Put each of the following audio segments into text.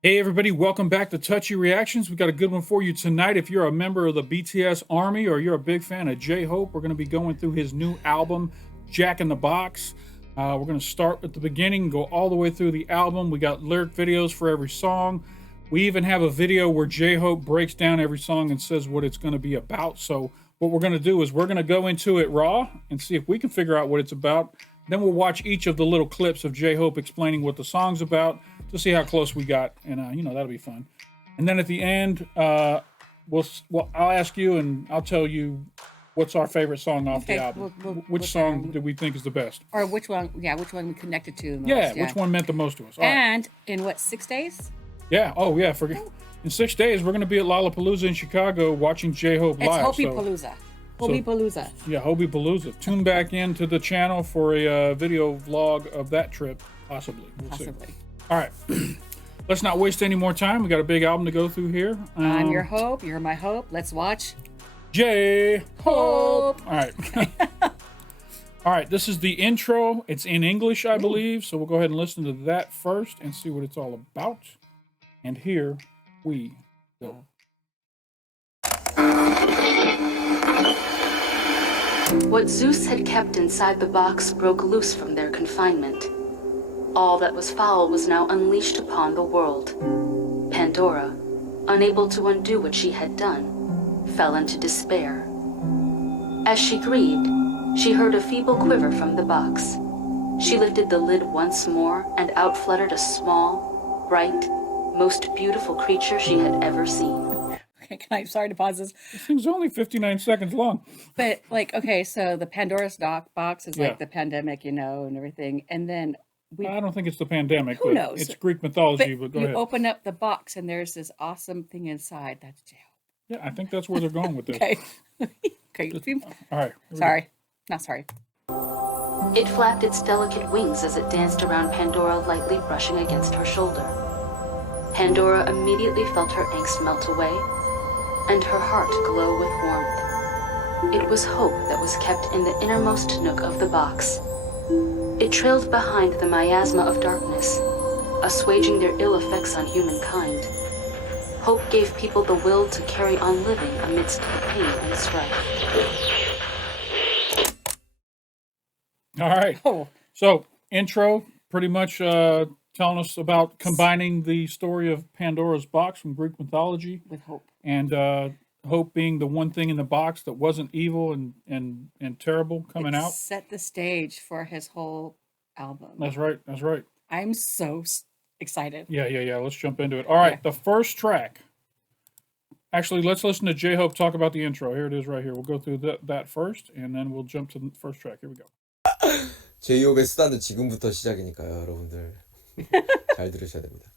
Hey, everybody, welcome back to Touchy Reactions. We got a good one for you tonight. If you're a member of the BTS Army or you're a big fan of J Hope, we're going to be going through his new album, Jack in the Box. We're going to start at the beginning, go all the way through the album. We got lyric videos for every song. We even have a video where J Hope breaks down every song and says what it's going to be about. So, what we're going to do is we're going to go into it raw and see if we can figure out what it's about. Then we'll watch each of the little clips of J Hope explaining what the song's about to see how close we got, and that'll be fun. And then at the end, I'll ask you, and I'll tell you what's our favorite song off the Okay, album. we'll Which song do we think is the best? or which one? Yeah, which one we connected to the most? Yeah, which one meant the most to us? All right. And in what 6 days? Yeah. Oh, yeah. In 6 days, we're going to be at Lollapalooza in Chicago watching J Hope It's live. Hopi Palooza. Hopi Palooza. Yeah, Hopi Palooza. Tune back into the channel for a video vlog of that trip, possibly. We'll Possibly. see. All right. Let's not waste any more time. We got a big album to go through here. I'm your hope. You're my hope. Let's watch J Hope. All right. All right. This is the intro. It's in English, I believe. So we'll go ahead and listen to that first and see what it's all about. And here we go. What Zeus had kept inside the box broke loose from their confinement. All that was foul was now unleashed upon the world. Pandora, unable to undo what she had done, fell into despair. As she grieved, she heard a feeble quiver from the box. She lifted the lid once more, and out fluttered a small, bright, most beautiful creature she had ever seen. Okay, sorry to pause this. This thing's only 59 seconds long. But okay, so the Pandora's box is Yeah. like the pandemic, and everything. And then I don't think it's the pandemic. Who but knows? It's Greek mythology, but go you ahead. open up the box and there's this awesome thing inside. That's jail. Yeah, I think that's where they're going with this. Okay. Okay. All right. Sorry. Not sorry. It flapped its delicate wings as it danced around Pandora, lightly brushing against her shoulder. Pandora immediately felt her angst melt away, and her heart glow with warmth. It was hope that was kept in the innermost nook of the box. It trailed behind the miasma of darkness, assuaging their ill effects on humankind. Hope gave people the will to carry on living amidst the pain and strife. All right. Oh. So, intro, pretty much telling us about combining the story of Pandora's box from Greek mythology With hope. and hope being the one thing in the box that wasn't evil and terrible coming out. Set the stage for his whole album. That's right. That's right. I'm so excited. Yeah. Let's jump into it. All right. Yeah. The first track. Actually, let's listen to J Hope talk about the intro. Here it is right here. We'll go through that first, and then we'll jump to the first track. Here we go. 제이홉의 수다는 지금부터 시작이니까요, 여러분들 잘 들으셔야 됩니다.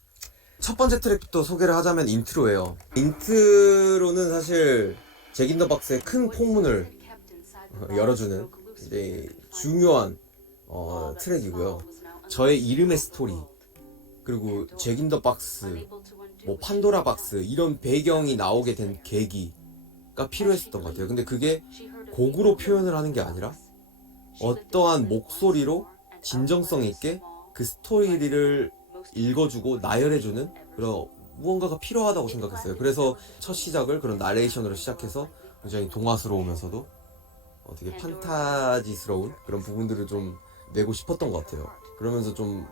첫 번째 트랙부터 소개를 하자면 인트로예요. 인트로는 사실 잭 인 더 박스의 큰 폭문을 열어주는 이제 중요한 트랙이고요. 저의 이름의 스토리, 그리고 잭 인 더 박스, 뭐 판도라 박스 이런 배경이 나오게 된 계기가 필요했었던 것 같아요. 근데 그게 곡으로 표현을 하는 게 아니라 어떠한 목소리로 진정성 있게 그 스토리를 읽어주고 나열해주는 그런 무언가가 필요하다고 생각했어요. 그래서 첫 시작을 그런 나레이션으로 시작해서 굉장히 동화스러우면서도 되게 판타지스러운 그런 부분들을 좀 내고 싶었던 것 같아요. 그러면서 좀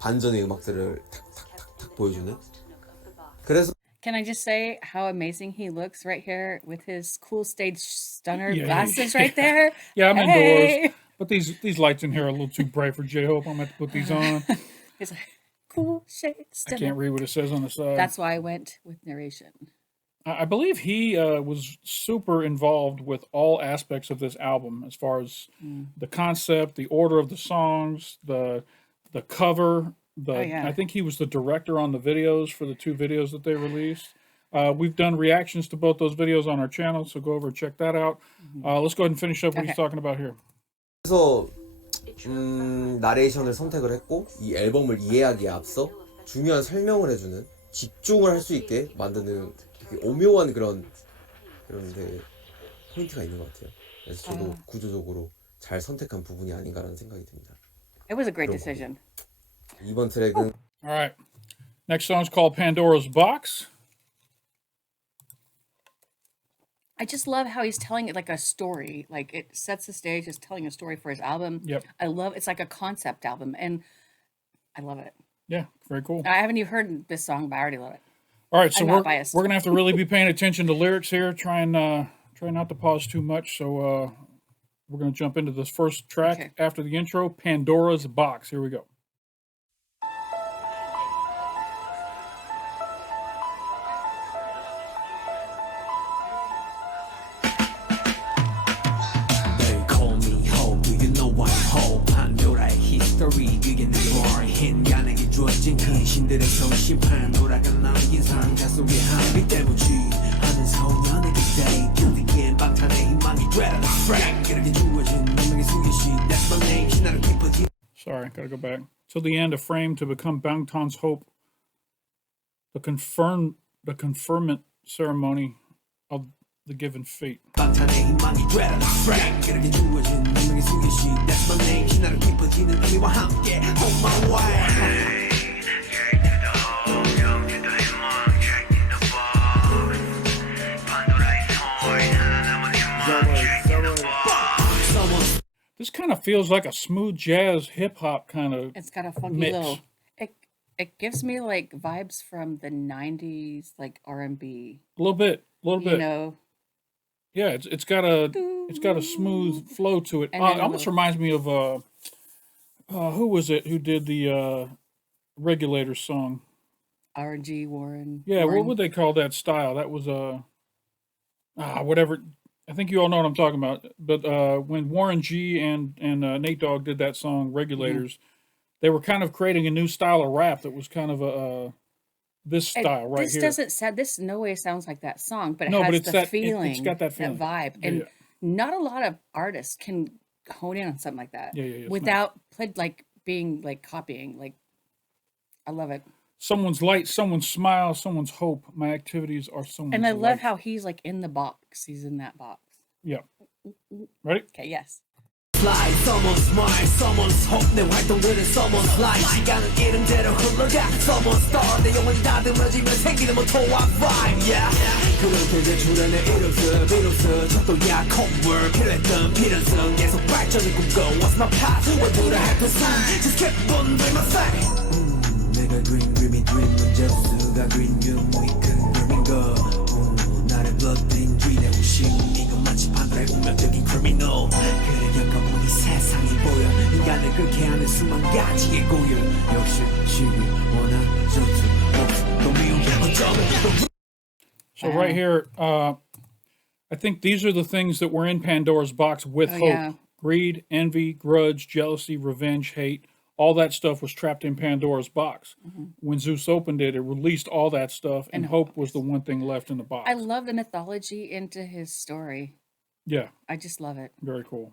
반전의 음악들을 탁탁탁탁 보여주는. 그래서 Can I just say how amazing he looks right here with his cool stage stunner Yeah, glasses yeah. right there? Yeah, I'm Hey! indoors. But these lights in here are a little too bright for J Hope. I'm going to have to put these on. He's like, cool shade I stunner. can't read what it says on the side. That's why I went with narration. I believe he was super involved with all aspects of this album, as far as the concept, the order of the songs, the cover. yeah. I think he was the director on the videos for the 2 videos that they released. We've done reactions to both those videos on our channel, so go over and check that out. Let's go ahead and finish up what he's Okay. talking about here. 그래서 나레이션을 선택을 했고 이 앨범을 이해하기에 앞서 중요한 설명을 해주는 집중을 할 수 있게 만드는 되게 오묘한 그런 데 포인트가 있는 것 같아요. 그래서 저도 구조적으로 잘 선택한 부분이 아닌가라는 생각이 듭니다. It was a great decision. 이번 트랙은 All right. Next song's called Pandora's Box. I just love how he's telling it like a story. Like it sets the stage as telling a story for his album. Yep. I love it's like a concept album, and I love it. Yeah, very cool. I haven't even heard this song, but I already love it. All right, so I'm we're not biased. gonna have to really be paying attention to lyrics here. Try not to pause too much. So we're gonna jump into this first track Okay. after the intro. Pandora's Box. Here we go. They call me Hope, do you know I'm Hope? 판도라의 history, 그게 내 born. 인간에게 주어진 근신들의 손심. 판도라가 남긴 상자 속에 한빛 때묻지 하는 소년의 그때 견디기엔 방탄의 희망이 되라. Frank, 그렇게 주어진 운명의 수요시. That's my name, 신나는 깊어진. Sorry, gotta go back. Till the end, a frame to become Bangtan's hope. The conferment ceremony of the given fate. 방탄의 희망이 되라. Frank, 그렇게 주어진 운명의 수요시. That's my name, 신나는 깊어지는 의미와 함께 on my way. This kind of feels like a smooth jazz hip hop kind of. It's got a funky Mix. little. It gives me like vibes from the '90s, like R&B. A little bit. You know, Yeah, it's got a smooth flow to it. And then a Almost little- reminds me of who was it who did the Regulators song? R&G Warren. Yeah, what Warren. would they call that style? That was whatever. I think you all know what I'm talking about. But when Warren G and Nate Dogg did that song Regulators, they were kind of creating a new style of rap that was kind of this And style right this here. doesn't sound. This no way sounds like that song, but it No, has but it's the that- feeling. it's got that feeling. vibe, Yeah, and yeah. not a lot of artists can hone in on something like that. Yeah, it's without like being like copying. Like, I love it, Someone's light, someone's smile, someone's hope. My activities are someone's and I love light. how he's like in the box. He's in that box. Yeah. Ready? Okay, yes. Fly, someone's smile, someone's hope. 내 활동들은 someone's life. 시간은 이름대로 흘러가. Someone's star, 내 영혼이 다듬어지면 생기는 모토와 vibe. Yeah. 그렇게 제출해 내 이름들 비로소 척도야 콧물 필요했던 필연성 계속 발전을 꿈꿔. What's my path? What do I have to sign? Just keep on doing my thing. 내가 dream이 dream 문제 수가 green 유무이 큰 dream인 거. 나를 blood들인 dream의 우심. 이건 마치 판도라의 운명적인 criminal. 그래 겪어보니 세상이 보여. 인간을 그렇게 하는 수만 가지의 고유. 역시 시기 원한 전투 없어. 너 미움이 어쩌면 So right here, I think these are the things that were in Pandora's box with Oh, hope. yeah. Greed, envy, grudge, jealousy, revenge, hate. All that stuff was trapped in Pandora's box. When Zeus opened it, it released all that stuff, and And hope was the one thing left in the box. I love the mythology into his story. Yeah, I just love it. very cool.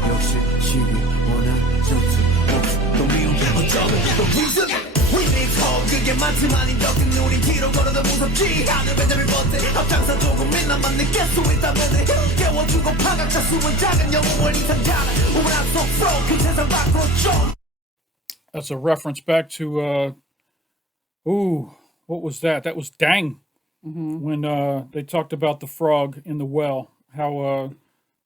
역시 시기 원한 전투 없어. 너 미움이 어쩌면 너 reason. We need hope. 그게 많지만 이 덕은 우린 뒤로 걸어도 무섭지 않은 배들을 벗대. 앞장서 조금 민감만 느낄 수 있다면 깨워주고 파각자 숨은 작은 영웅을 이상하는 우물 앞속 flow 그 세상 밖으로 좀. That's a reference back to, what was that? That was Dang. When they talked about the frog in the well, how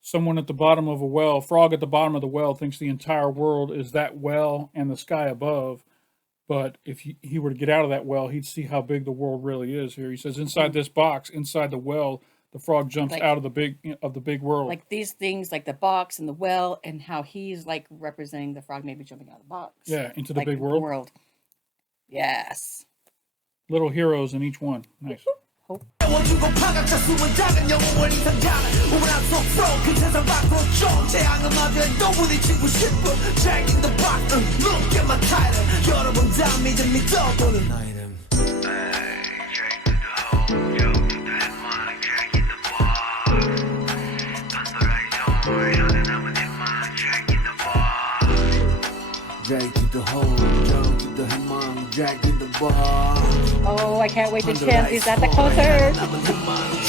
someone at the bottom of a well, frog at the bottom of the well, thinks the entire world is that well and the sky above. But if he were to get out of that well, he'd see how big the world really is here. He says, inside this box, inside the well, the frog jumps Like- out of the big world. Like these things, like the box and the well, and how he's like representing the frog maybe jumping out of the box. Yeah, into the Like big world. Yes. Little heroes in each one. Nice. 깨워주고 파각자 숨은 작은 영웅을 이상하는 우물 앞속 flow 그 세상 밖으로 좀. 재앙을 맞이해도 부딪히고 싶어. Jack in the box, look at my title. 여러분 다 믿어보는 나 이름. Drag to the hole, jump to the hammer, drag in the bar. Oh, I can't wait to chant these at the concert.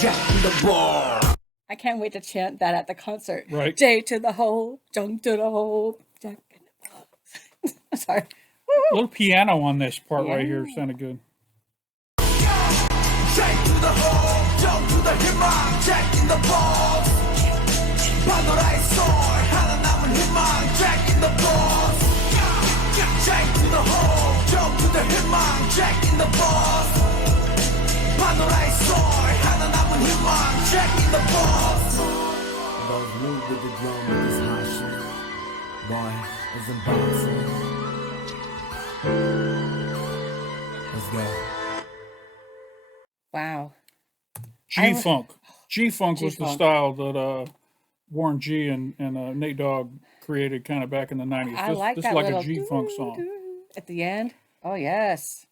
Drag in the bar. I can't wait to chant that at the concert. Right. J to the hole, jump to the hole, Jack in the box. Sorry. A little piano on this part right here Yeah. sounded good. Jack to the hole, jump to the 희망, Jack in the balls. Pandora의 soul, 하나 남은 희망, Jack in the balls. Jack to the hole, jump to the 희망, Jack in the balls. Pandora의 soul, 하나 남은 희망, Jack in the balls. Those move with the drum with this hot shit. Boy, it's impossible. Let's go. Wow. G-Funk. G-Funk was the G-Funk. style that Warren G and Nate Dogg created kind of back in the 90s. I like this that is like little a G-Funk song. doo-doo at the end. Oh yes.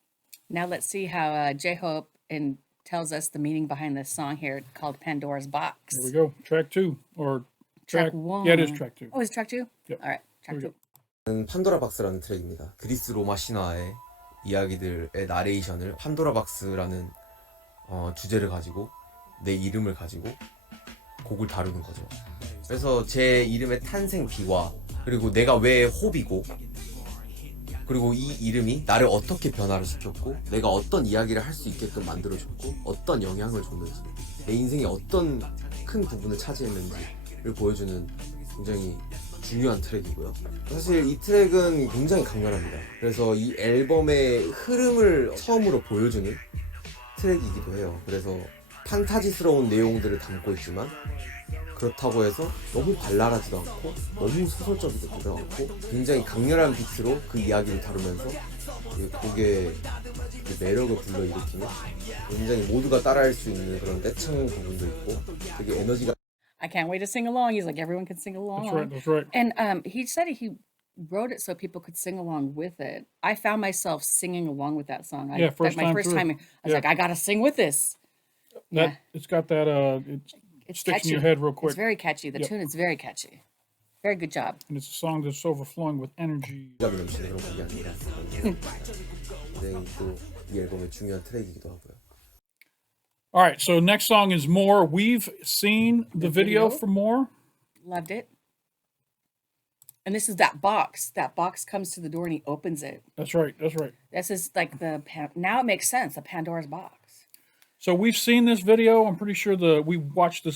Now let's see how J-Hope and tells us the meaning behind this song here called Pandora's Box. Here we go. Track 2 or Track 1. Yeah, it is track 2. Oh, it's track 2? Yep. All right. Track Here 2. we go. 판도라 박스라는 트랙입니다. 그리스 로마 신화의 이야기들의 나레이션을 판도라 박스라는 주제를 가지고 내 이름을 가지고 곡을 다루는 거죠. 그래서 제 이름의 탄생 비화, 그리고 내가 왜 호비고, 그리고 이 이름이 나를 어떻게 변화를 시켰고, 내가 어떤 이야기를 할 수 있게끔 만들어줬고, 어떤 영향을 줬는지, 내 인생에 어떤 큰 부분을 차지했는지를 보여주는 굉장히 중요한 트랙이고요. 사실 이 트랙은 굉장히 강렬합니다. 그래서 이 앨범의 흐름을 처음으로 보여주는 트랙이기도 해요. 그래서 판타지스러운 내용들을 담고 있지만 그렇다고 해서 너무 발랄하지도 않고 너무 소설적이지도 않고 굉장히 강렬한 비트로 그 이야기를 다루면서 이 곡의 그 매력을 불러일으키는 굉장히 모두가 따라할 수 있는 그런 떼창 부분도 있고 되게 에너지가 I can't wait to sing along. He's like, everyone can sing along. That's right. That's right. And he said he wrote it so people could sing along with it. I found myself singing along with that song. Yeah, first my time first through. time, I was Yeah. like, I gotta sing with this. That Yeah. it's got that it It's sticks catchy. in your head real quick. It's very catchy. The Yep. tune is very catchy. Very good job. And it's a song that's overflowing with energy. 넘치는 그런 곡이 아닌가. 굉장히 또 이 앨범의 중요한 트랙이기도 하고요. All right, so next song is More. We've seen the video for More. Loved it. And this is that box. That box comes to the door and he opens it. That's right. That's right. This is like now it makes sense. The Pandora's box. So we've seen this video. I'm pretty sure we watched the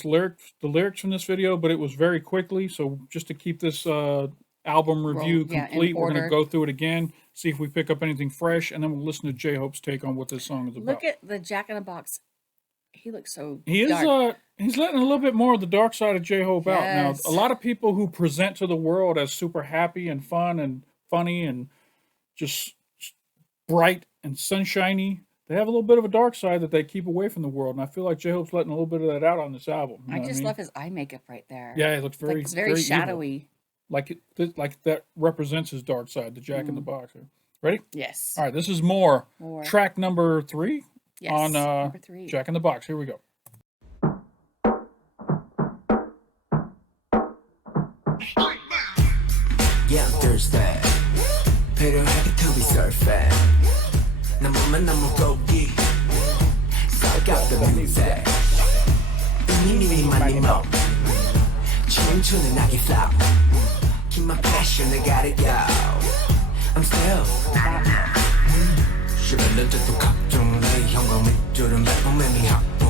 lyrics from this video, but it was very quickly. So just to keep this album review yeah, in complete, we're going to order. go through it again, see if we pick up anything fresh, and then we'll listen to J-Hope's take on what this song is about. Look at the Jack in the Box. He looks so He is dark. he's letting a little bit more of the dark side of J-Hope out. Now, Yes. a lot of people who present to the world as super happy and fun and funny and just bright and sunshiny, they have a little bit of a dark side that they keep away from the world. And I feel like J-Hope's letting a little bit of that out on this album. You know I what just mean? love his eye makeup right there. Yeah, it looks very, Like it's very evil. shadowy. Like that represents his dark side, the Jack in the Box. Ready? Yes. All right, this is More. More. Track number 3 Yes. on Number 3. Jack in the Box. Here we go. Yeah, I'm thirsty. 필요하게 to be surfing. 난 몸만 너무 고기. 살갑던 music. 이미 많이 먹. 춤추는 나기 flow. Keep my passion, I gotta go. I'm still. 시발런져도 각종 내 형광 밑줄은 매번 매미하고.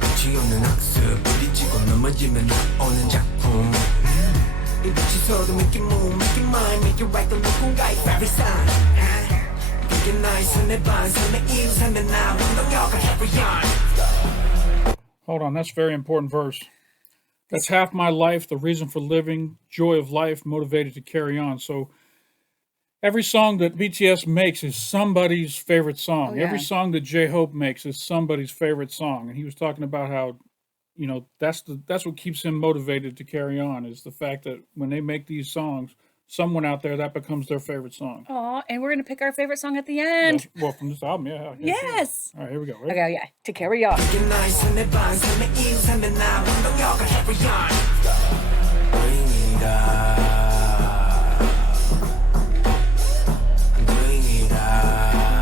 끝이 없는 학습 부딪히고 넘어지면 나오는 작품. 이 빛이 서로 make it move, make it mine, make it right 또 누군가의 favorite sign. 그게 나의 삶의 반, 삶의 이유, 삶의 나 운동력을 carry on. Hold on, that's a very important verse. That's half my life, the reason for living, joy of life, motivated to carry on. So every song that BTS makes is somebody's favorite song. Oh, yeah. Every song that J-Hope makes is somebody's favorite song. And he was talking about how, you know, that's what keeps him motivated to carry on, is the fact that when they make these songs, someone out there, that becomes their favorite song. Aw, and we're gonna pick our favorite song at the end. Well, from this album, yeah. Yes. All right, here we go. Ready? Okay, yeah. To carry on. 그게 나의 삶의 반, 삶의 이유, 삶의 나 운동력을 carry on. Bring it up. Bring it up.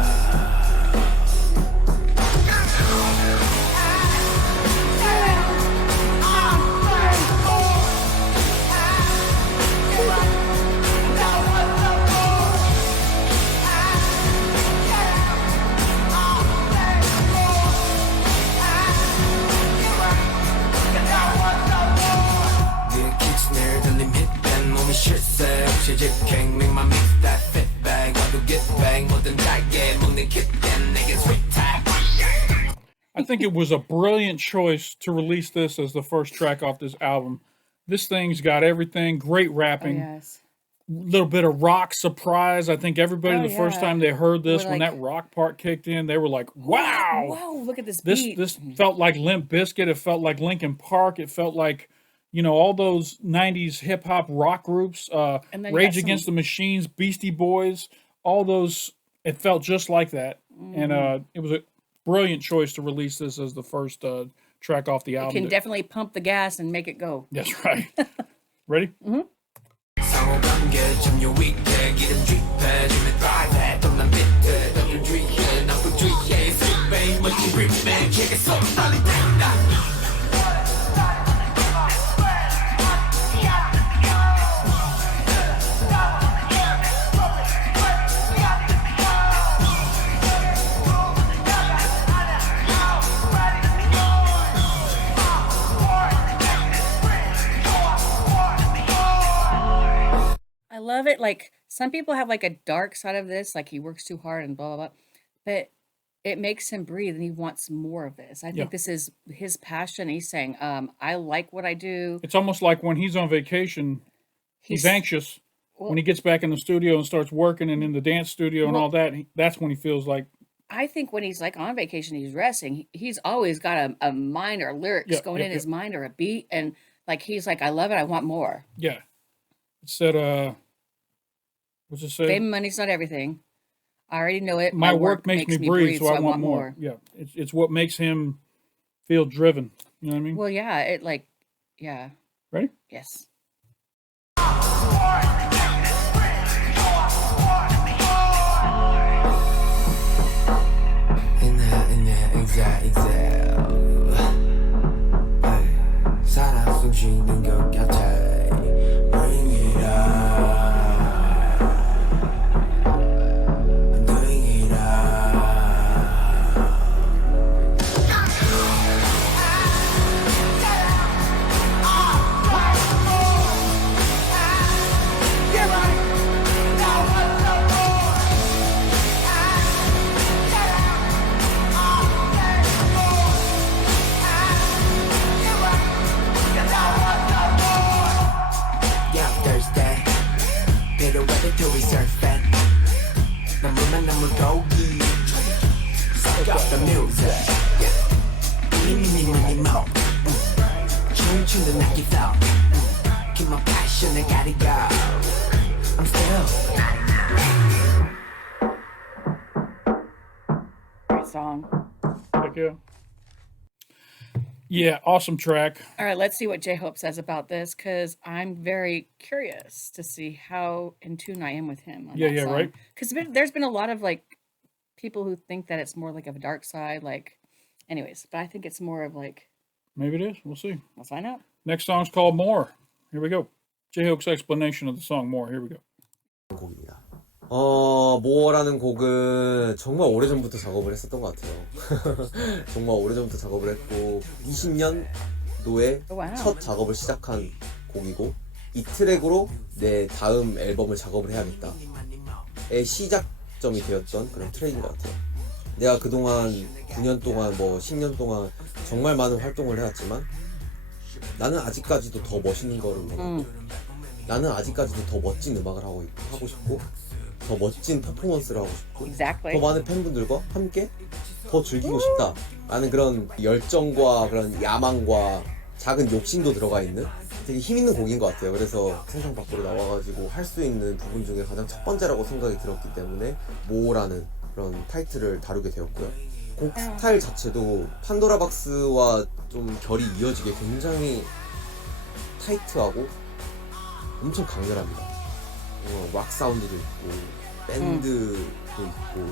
I think it was a brilliant choice to release this as the first track off this album. This thing's got everything, great Oh, rapping, yes. little bit of rock surprise. I think everybody Oh, the first yeah. time they heard this, We're when that like, rock part kicked in, they were like, "Wow, whoa, look at this this beat. this felt like Limp Bizkit. It felt like Linkin Park. It felt like, all those '90s hip hop rock groups, And then you got Rage Against the some, Machines, Beastie Boys, all those. It felt just like that, and it was a brilliant choice to release this as the first track off the it album. can definitely pump the gas and make it go. That's right. Ready? I love it. Like some people have like a dark side of this, like he works too hard and blah blah blah. But it makes him breathe and he wants more of this. I Yeah. think this is his passion. He's saying, I like what I do. It's almost like when he's on vacation, he's anxious. well, When he gets back in the studio and starts working and in the dance studio and well, all that, that's when he feels like, I think when he's like on vacation, he's resting. He's always got a mind or lyrics yeah, going yeah, in yeah, his mind or a beat. And like he's like, I love it. I want more. yeah. It said, what's it say? Fame and money's not everything. I already know it. My work makes me breathe, so I want more. Yeah, it's what makes him feel driven. You know what I mean? Well, yeah, it like, yeah, Ready? yes. 사랑 숨쉬는 것 같아. Bring it up. I'm doing it up. Yeah, Thursday. 필요해도 to reserve it. 너무만 너무 고기. Suck up the music. Yeah. 미니미니미모. 춤추는 나기 flow. Keep my passion, I gotta go. I'm still. Great song. Heck yeah. Yeah, awesome track. All right, let's see what J-Hope says about this because I'm very curious to see how in tune I am with him on Yeah, that yeah, song. right. Because there's been a lot of like people who think that it's more like of a dark side, like, anyways. But I think it's more of like, Maybe it is. We'll see. let's find out. Next song's called More. Here we go. J-Hope's explanation of the song More. Here we go. 곡입니다. 모어라는 곡은 정말 오래전부터 작업을 했었던 것 같아요. 정말 오래전부터 작업을 했고 20년도에 Oh, wow. 첫 작업을 시작한 곡이고 이 트랙으로 내 다음 앨범을 작업을 해야겠다의 시작점이 되었던 그런 트랙인 것 같아요. 내가 그동안 9년 동안 10년 동안 정말 많은 활동을 해왔지만 나는 아직까지도 더 멋있는 거를 원하고 나는 아직까지도 더 멋진 음악을 하고 싶고 더 멋진 퍼포먼스를 하고 싶고 Exactly. 더 많은 팬분들과 함께 더 즐기고 싶다 라는 그런 열정과 그런 야망과 작은 욕심도 들어가 있는 되게 힘있는 곡인 것 같아요. 그래서 세상 밖으로 나와가지고 할 수 있는 부분 중에 가장 첫 번째라고 생각이 들었기 때문에 모라는 그런 타이틀을 다루게 되었고요. 곡 스타일 자체도 판도라 박스와 좀 결이 이어지게 굉장히 타이트하고 엄청 강렬합니다. 락 사운드도 있고 밴드도 있고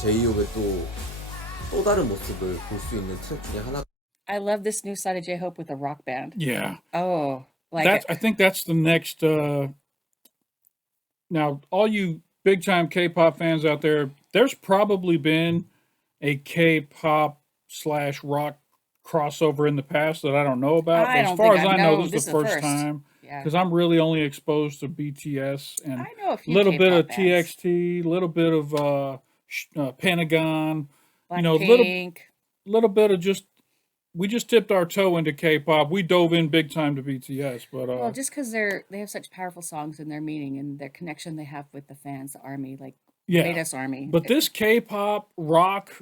제이홉의 또 다른 모습을 볼 수 있는 트랙 중에 하나. I love this new side of J-Hope with a rock band. Yeah. Oh, like I think that's the next. Now, all you big time K-pop fans out there, there's probably been a K-pop / rock crossover in the past that I don't know about. I But as don't far think as I I know, know. this This is the is the first first. time yeah. because I'm really only exposed to BTS and I know a a few little bit of K-pop bands. TXT, a little bit of Pentagon. Blackpink. You know, little bit of just. We just tipped our toe into K-pop. We dove in big time to BTS, but Well, just because they have such powerful songs and their meaning and their connection they have with the fans, the army, like yeah. made us army. But this K-pop, rock,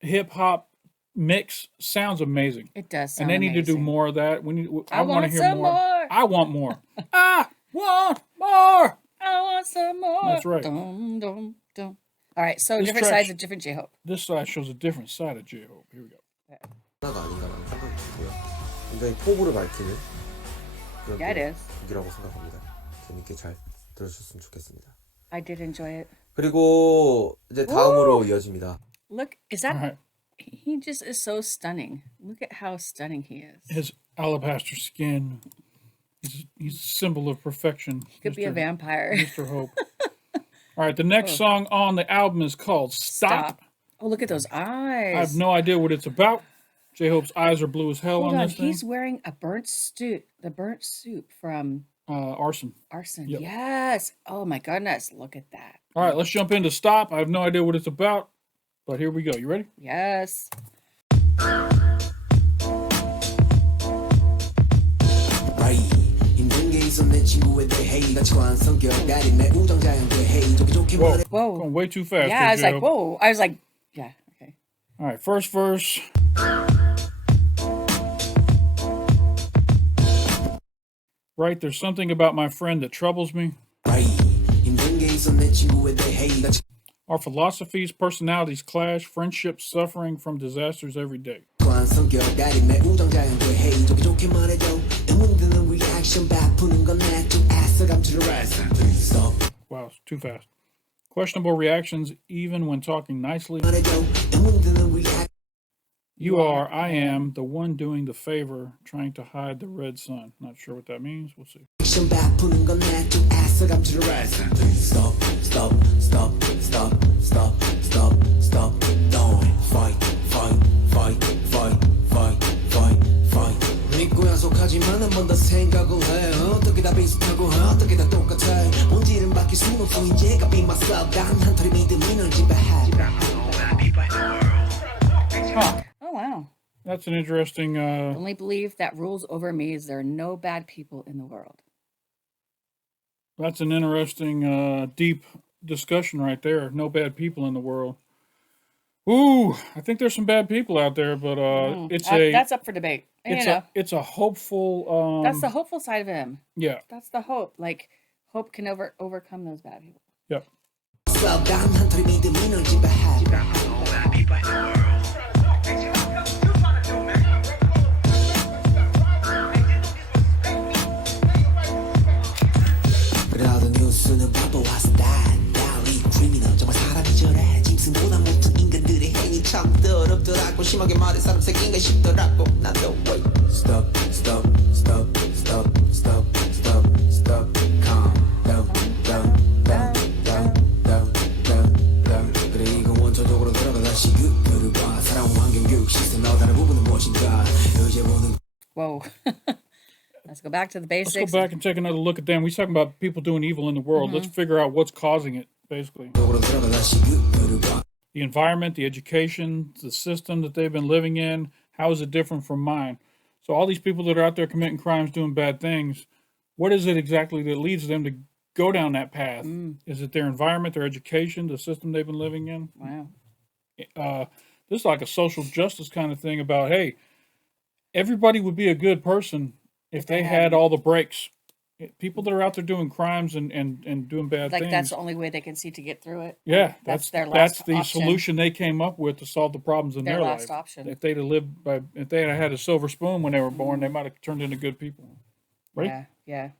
hip hop mix sounds amazing. It does And sound they need to do amazing. more of that. I want to want hear some more. I want more. I want more. I want some more. That's right. Dum, dum, dum. All right, so This different track- sides of different J-Hope. This side shows a different side of J-Hope. Here we go. 하나가 아닌가라는 생각이 들고요. 굉장히 포부를 밝히는 그런 Yeah, it is. 곡이라고 생각합니다. 재밌게 잘 들어주셨으면 좋겠습니다. I did enjoy it. 그리고 이제 다음으로 이어집니다. Look, is that... All right. He just is so stunning. Look at how stunning he is. His alabaster skin. He's a symbol of perfection. He could be a vampire. Mr. Hope. All right, the next song on the album is called Stop. Oh, look at those eyes. I have no idea what it's about. J-Hope's eyes are blue as hell Hold on on, this thing. he's wearing a burnt suit. The burnt suit from Arson. Arson. Yep. Yes. Oh my goodness. Look at that. All right, let's jump into Stop. I have no idea what it's about, but here we go. You ready? Yes. Whoa. Going way too fast. Yeah, here, I was like, J-Hope. whoa. I was like, yeah, okay. All right, first verse. Right, there's something about my friend that troubles me. Our philosophies, personalities clash, friendships suffering from disasters every day. Wow, it's too fast. Questionable reactions even when talking nicely. You are, I am, the one doing the favor, trying to hide the red sun. Not sure what that means. We'll see. Huh. Oh, wow. That's an interesting. The only belief that rules over me is there are no bad people in the world. That's an interesting, deep discussion right there. No bad people in the world. Ooh, I think there's some bad people out there, but that's up for debate. And, it's a hopeful. that's the hopeful side of him. Yeah. That's the hope. Like hope can overcome those bad people. Yep. Whoa. Let's go back to the basics. Let's go back and take another look at them. We're talking about people doing evil in the world. Let's figure out what's causing it, basically. The environment, the education, the system that they've been living in. How is it different from mine? So all these people that are out there committing crimes, doing bad things, what is it exactly that leads them to go down that path? Is it their environment, their education, the system they've been living in? Wow. This is like a social justice kind of thing about, hey, everybody would be a good person if they had all the breaks. People that are out there doing crimes and doing bad Like things. that's the only way they can see to get through it. Yeah, That's their that's last the option. solution they came up with to solve the problems in Their their last life. option. If they'd have lived by, if they had had a silver spoon when they were born, they might have turned into good people. Right? Yeah, yeah.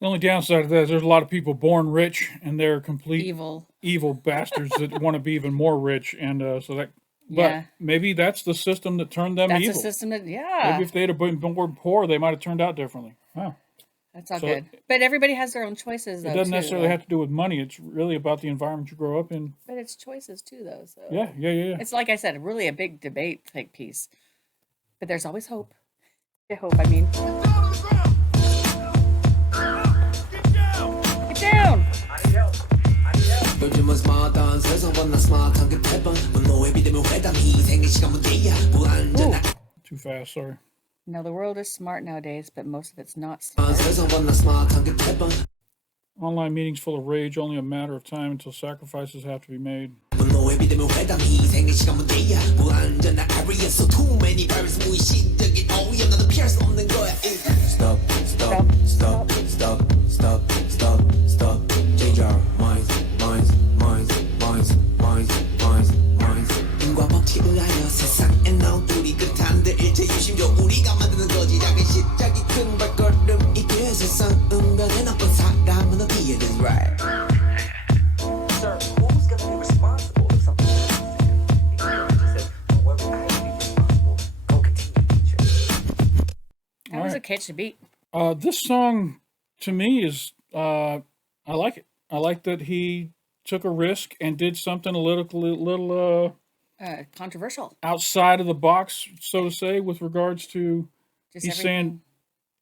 The only downside of that is there's a lot of people born rich and they're complete evil bastards that want to be even more rich, and so that. But Yeah. maybe that's the system that turned them That's evil. a system that, yeah. Maybe if they'd have been born poor, they might have turned out differently. Huh. That's all So good. But everybody has their own choices, though. It doesn't too, necessarily though. have to do with money. It's really about the environment you grow up in. But it's choices too, though. So Yeah. it's like I said, really a big debate type piece. But there's always hope. I hope, I mean. Get down! 요즘은 스마트한 세상보다 스마트한 게 대박 분노에 비대면 회담 희생의 시간 문제야 불안전한 Too fast, sorry. Now, the world is smart nowadays, but most of it's not smart. 세상보다 스마트한 게 대박 Online meetings full of rage, only a matter of time until sacrifices have to be made. 분노에 비대면 회담 희생의 시간 문제야 불안전한 areas so too many virus 무의식적인 오염 나도 피할 수 없는 거야 Stop, stop, stop, stop, stop, stop, stop Change our minds, minds, minds, minds, minds, minds, minds 인과 법칙에 의하여 세상에 나온 우리 끝한들 일체 유심조 우리가 만드는 거지 작은 시작이 큰 발걸음 이게 세상 은변에 나쁜 사람은 어디에 is right Sir, who's gonna be responsible if something happens to him? He said, don't worry, I will be responsible. Go continue, teacher. That was a catchy beat. This song to me is I like it. I like that he took a risk and did something a little Controversial. outside of the box, so to say, with regards to Just he's everything. saying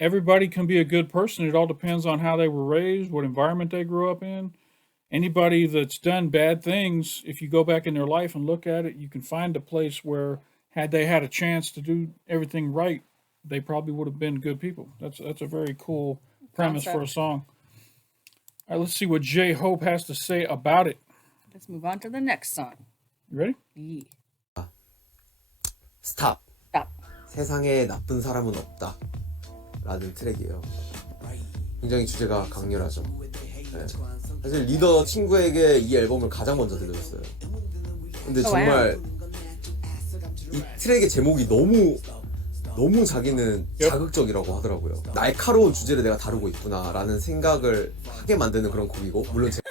everybody can be a good person. It all depends on how they were raised, what environment they grew up in. Anybody that's done bad things, if you go back in their life and look at it, you can find a place where had they had a chance to do everything right, they probably would have been good people. That's a very cool premise for a Concept. song. All right, let's see what J Hope has to say about it. Let's move on to the next song. You ready? Yeah. 스탑. Stop. 세상에 나쁜 사람은 없다. 라는 트랙이에요. 굉장히 주제가 강렬하죠. 네. 사실 리더 친구에게 이 앨범을 가장 먼저 들려줬어요. 근데 정말 이 트랙의 제목이 너무 자기는 자극적이라고 하더라고요. 날카로운 주제를 내가 다루고 있구나 라는 생각을 하게 만드는 그런 곡이고, 물론 제가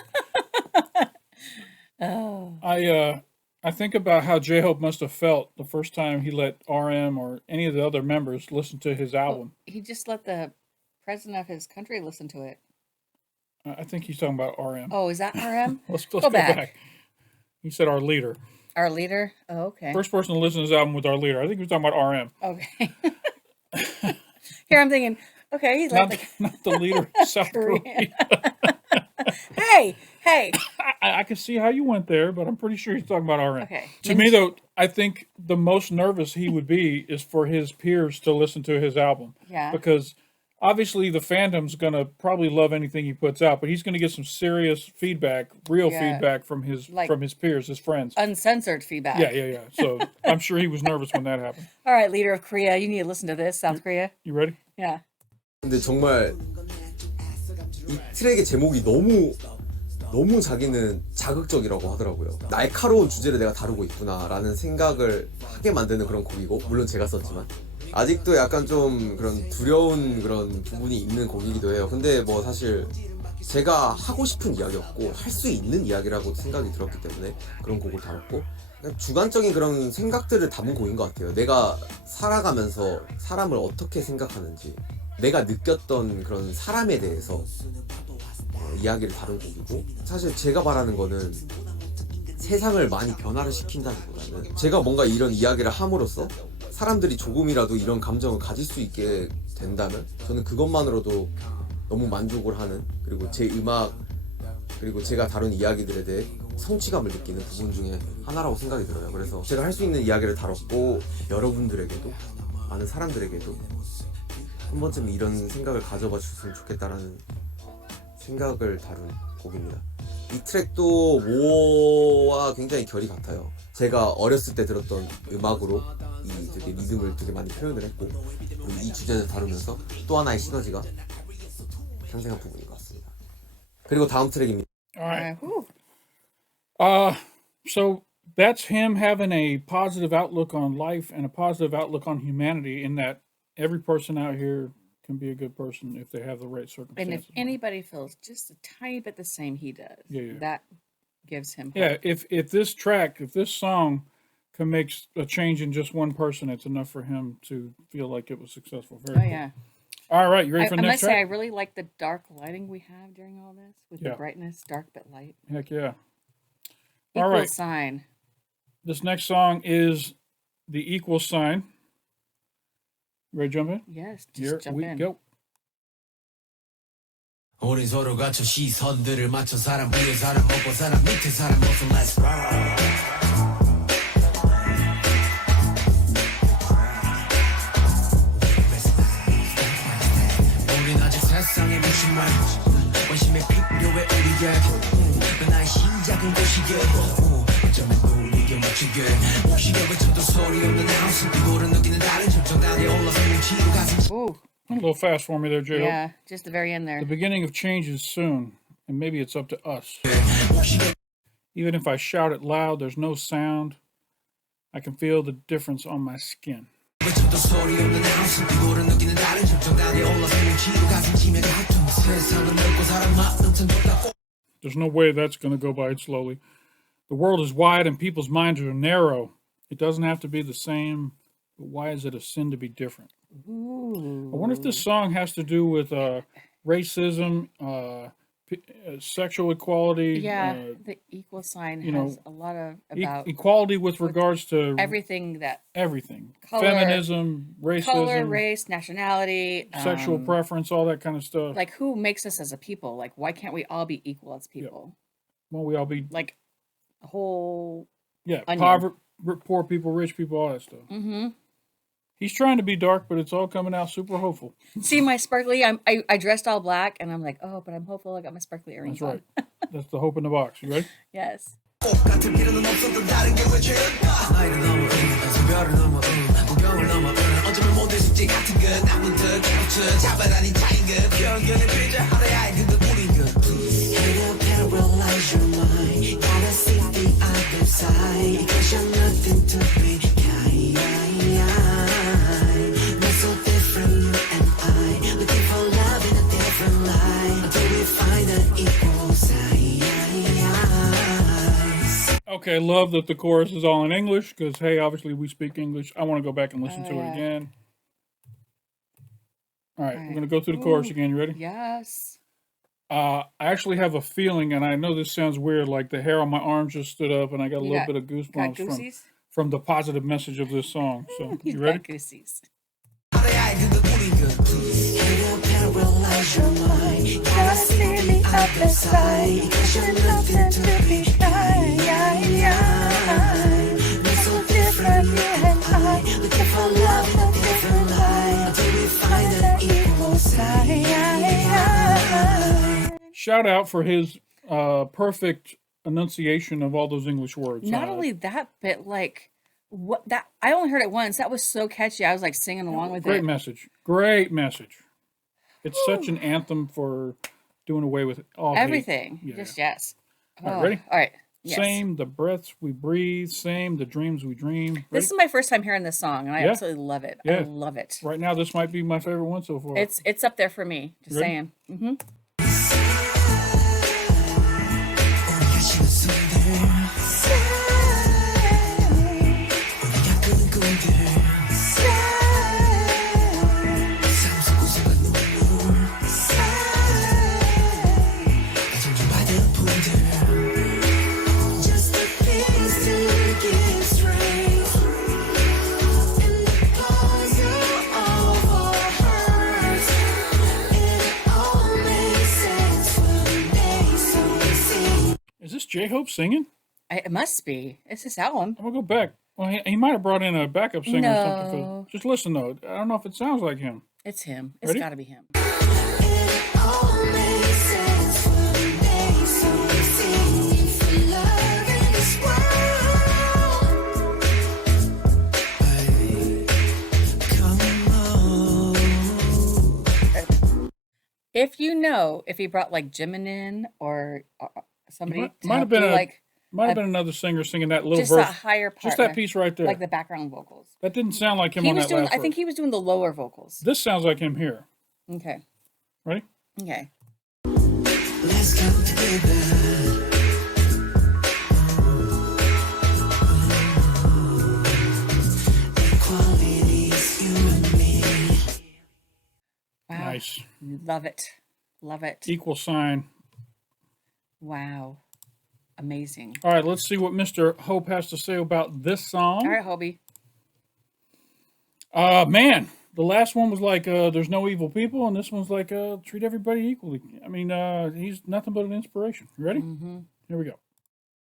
I think about how J Hope must have felt the first time he let RM or any of the other members listen to his album. He just let the president of his country listen to it. I think he's talking about RM. Oh, is that RM? Let's Go go back. back. He said our leader. Our leader? Oh, okay. First person to listen to his album with our leader. I think he was talking about RM. Okay. Here I'm thinking, okay, he's Not, like not the leader of South Korea. Hey. I can see how you went there, but I'm pretty sure he's talking about RM. Okay. To me, though, I think the most nervous he would be is for his peers to listen to his album. Yeah. Because obviously the fandom's going to probably love anything he puts out, but he's going to get some serious feedback, real Yeah. feedback from his peers, his friends. Uncensored feedback. Yeah. So I'm sure he was nervous when that happened. All right, leader of Korea, you need to listen to this, South Korea. You ready? Yeah. 근데 정말 이 트랙의 제목이 너무 자기는 자극적이라고 하더라고요. 날카로운 주제를 내가 다루고 있구나 라는 생각을 하게 만드는 그런 곡이고, 물론 제가 썼지만 아직도 약간 좀 그런 두려운 그런 부분이 있는 곡이기도 해요. 근데 뭐 사실 제가 하고 싶은 이야기였고 할 수 있는 이야기라고 생각이 들었기 때문에 그런 곡을 담았고, 그냥 주관적인 그런 생각들을 담은 곡인 것 같아요. 내가 살아가면서 사람을 어떻게 생각하는지, 내가 느꼈던 그런 사람에 대해서 이야기를 다룬 곡이고, 사실 제가 바라는 거는 세상을 많이 변화를 시킨다기보다는 제가 뭔가 이런 이야기를 함으로써 사람들이 조금이라도 이런 감정을 가질 수 있게 된다면 저는 그것만으로도 너무 만족을 하는, 그리고 제 음악 그리고 제가 다룬 이야기들에 대해 성취감을 느끼는 부분 중에 하나라고 생각이 들어요. 그래서 제가 할 수 있는 이야기를 다뤘고, 여러분들에게도 많은 사람들에게도 한 번쯤 이런 생각을 가져봐 주셨으면 좋겠다라는 생각을 다룬 곡입니다. 이 트랙도 모와 굉장히 결이 같아요. 제가 어렸을 때 들었던 음악으로 이 되게 리듬을 되게 많이 표현을 했고, 그리고 이 주제를 다루면서 또 하나의 시너지가 상생한 부분인 것 같습니다. 그리고 다음 트랙입니다. All right. Whew. So that's him having a positive outlook on life and a positive outlook on humanity, in that every person out here can be a good person if they have the right And if circumstances. anybody feels just a tiny bit the same he does, Yeah. that gives him hope. Yeah, if this song can make a change in just one person, it's enough for him to feel like it was successful. Very Oh, cool. yeah. All right, you ready for I the next must say, I track? really like the dark lighting we have during all this with Yeah. the brightness, dark but light. Heck yeah. All Equal right. sign. This next song is The Equal Sign. Ready to jump in? Yes, just Here jump we in. go. 우린 서로 갖춰 시선들을 맞춰 사람 위에 사람 먹고 사람 밑에 사람 먹고 let's roll. 우린 아직 세상에 미친 말 원심에 필요해 우리에게 그 나의 시작은 도시게 어쩌면 우리에게 맞추게 혹시게 외쳐도 소리 없는 하우스 비고를 느끼는 다른 점정단에 올라서 뭉치고 가슴 Ooh, A little fast for me there, J. yeah, just the very end there. The beginning of change is soon, and maybe it's up to us. 혹시게 Even if I shout it loud, there's no sound. I can feel the difference on my skin. 외쳐도 소리 없는 하우스 비고를 느끼는 다른 점정단에 올라서 뭉치고 가슴 치며 같은 세상은 넓고 사람 마음 참 좁다고 There's no way that's going to go by slowly. The world is wide and people's minds are narrow. It doesn't have to be the same, but why is it a sin to be different? Ooh. I wonder if this song has to do with racism, sexual equality, Yeah, the equal sign you has know, a lot of about equality with regards to everything that everything. Color, Feminism, racism, color, race, nationality, sexual preference, all that kind of stuff. like who makes us as a people? Like why can't we all be equal as people? Won't we all be, Like a whole onion. Poor people, rich people, all that stuff. mm-hmm. He's trying to be dark, but it's all coming out super hopeful. See my sparkly. I dressed all black, and I'm like, oh, but I'm hopeful. I got my sparkly earrings That's right. on. That's the hope in the box. You ready? Yes. 같은 필요는 없어도 다른 게 왜 죄일까 나이를 넘어 성별을 넘어 무경을 넘어 어쩌면 모든 숙제 같은 건 아무도 깨우쳐 잡아다닌 차인 것 편견을 빌자 하루야 그거 우린 것 Hate up, paralyze your mind Gotta see the other side Cause you're nothing to be Not so different, you and I Looking for love in a different light Until we find an equal side Okay, love that the chorus is all in English because, hey, obviously we speak English. I want to go back and listen to it yeah. again. All right, we're Alright. going to go through the chorus Ooh. again. You ready? Yes. I actually have a feeling, and I know this sounds weird, like the hair on my arm just stood up and I got a You little got- bit of Got goosebumps goosies. from the positive message of this song. So, you ready? Got goosies. Gotta see the other side Cause you're nothing to be kind Not so different, you and I Looking for love in a different light Until we find an equal side Shout out for his perfect enunciation of all those English words. Not only that, but like what that I only heard it once. That was so catchy. I was like singing along with Great it. message. Great message. It's such an anthem for doing away with all hate. Everything. Yeah, Just yes. All right, ready? All right. Yes. Same, the breaths we breathe, same, the dreams we dream. Ready? This is my first time hearing this song, and I Yeah. absolutely love it. Yeah. I love it. Right now, this might be my favorite one so far. It's up there for me. Just Ready? saying. Mm-hmm. Just the things to give strength in the puzzle of our hearts. It all makes sense one day, so we see. Is this J-Hope singing? It must be. It's this album. I'm going to go back. Well, he might have brought in a backup singer or something. No. Just listen, though. I don't know if it sounds like him. It's him. It's Ready? got to be him. It all makes sense one day, so we see. For love in this world. Come on. If you know if he brought like Jimin in or somebody Might- to might have help been you, a- like Might have been another singer singing that little just verse. that higher part, Just that piece right there. like the background vocals. That didn't sound like him He on was that doing. last I think verse. he was doing the lower vocals. This sounds like him here. Okay. Ready? Okay. Let's come together. Equality is you and me. Wow. Nice. Love it. Love it. Equal sign. Wow. Amazing. All right, let's see what Mr. Hope has to say about this song. All right, Hobie. Man, The last one was like, there's no evil people, and this one's like, treat everybody equally. I mean, he's nothing but an inspiration. You ready? Here we go.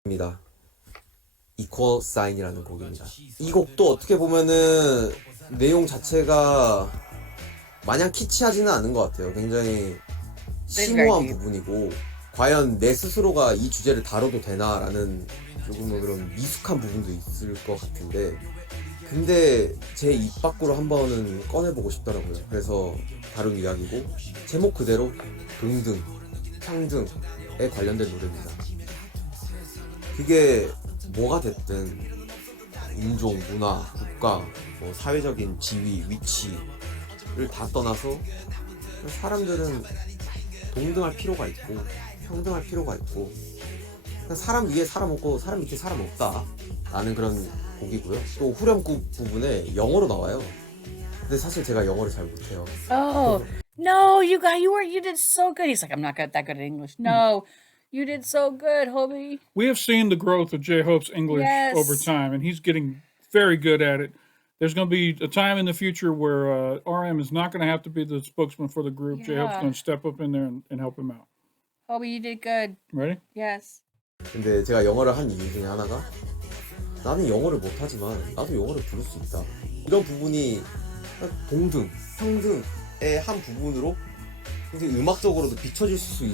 입니다. Equal Sign이라는 곡입니다. 이 곡도 어떻게 보면은 내용 자체가 마냥 키치하지는 않은 것 같아요. 굉장히 심오한 부분이고 과연 내 스스로가 이 주제를 다뤄도 되나라는 조금은 그런 미숙한 부분도 있을 것 같은데 근데 제 입 밖으로 한 번은 꺼내보고 싶더라고요. 그래서 다룬 이야기고 제목 그대로 동등, 평등에 관련된 노래입니다. 그게 뭐가 됐든 인종, 문화, 국가, 뭐 사회적인 지위, 위치를 다 떠나서 사람들은 동등할 필요가 있고 평등할 필요가 있고 사람 위에 사람 없고 사람 밑에 사람 없다 라는 그런 곡이고요. 또 후렴구 부분에 영어로 나와요. 근데 사실 제가 영어를 잘 못해요. Oh no, you did so good. He's like, I'm not that good at English. No, you did so good, Hobie. We have seen the growth of J-Hope's English Yes. over time, and he's getting very good at it. There's going to be a time in the future where RM is not going to have to be the spokesman for the group. J-Hope's Yeah. going to step up in there and help him out. Hobie, you did good. Ready? Yes. 근데 제가 영어를 한 이유 중에 하나가 나는 영어를 못하지만 나도 영어를 부를 수 있다. 이런 부분이 동등, 평등의 한 부분으로 굉장히 음악적으로도 비춰질 수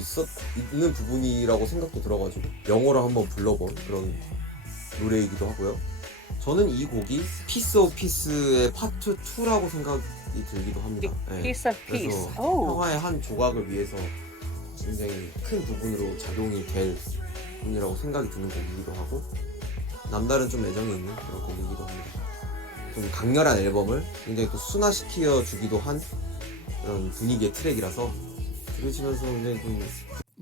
있는 부분이라고 생각도 들어가지고 영어로 한번 불러본 그런 노래이기도 하고요. 저는 이 곡이 Piece of Peace의 파트 2라고 생각이 들기도 합니다. Piece of Peace. 그래서 Oh. 평화의 한 조각을 위해서 굉장히 큰 부분으로 작용이 될 부분이라고 생각이 드는 곡이기도 하고 남다른 좀 애정이 있는 그런 곡이기도 합니다. 좀 강렬한 앨범을 굉장히 또 순화시켜 주기도 한 그런 분위기의 트랙이라서 들으시면서 굉장히 좀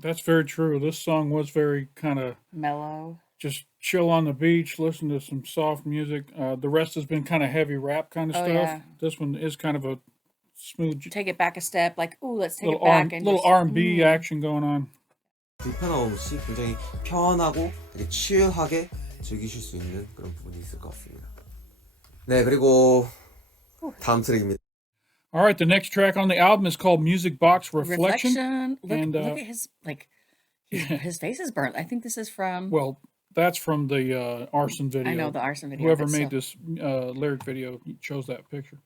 That's very true. This song was very kind of Mellow. just chill on the beach, listen to some soft music. The rest has been kind of heavy rap kind of Oh, stuff. yeah. This one is kind of a smooth, Take it back a step. Like, ooh, let's take little it back and little just, R&B action going on. 불편함 없이 굉장히 편하고 되게 칠하게 즐기실 수 있는 그런 부분이 있을 것 같습니다. 네, 그리고 다음 트랙입니다. All right, the next track on the album is called Music Box Reflection. Look, And, look at his his face is burnt. I think this is from. Well, that's from the Arson video. I know the Arson video. Whoever but made this lyric video chose that picture.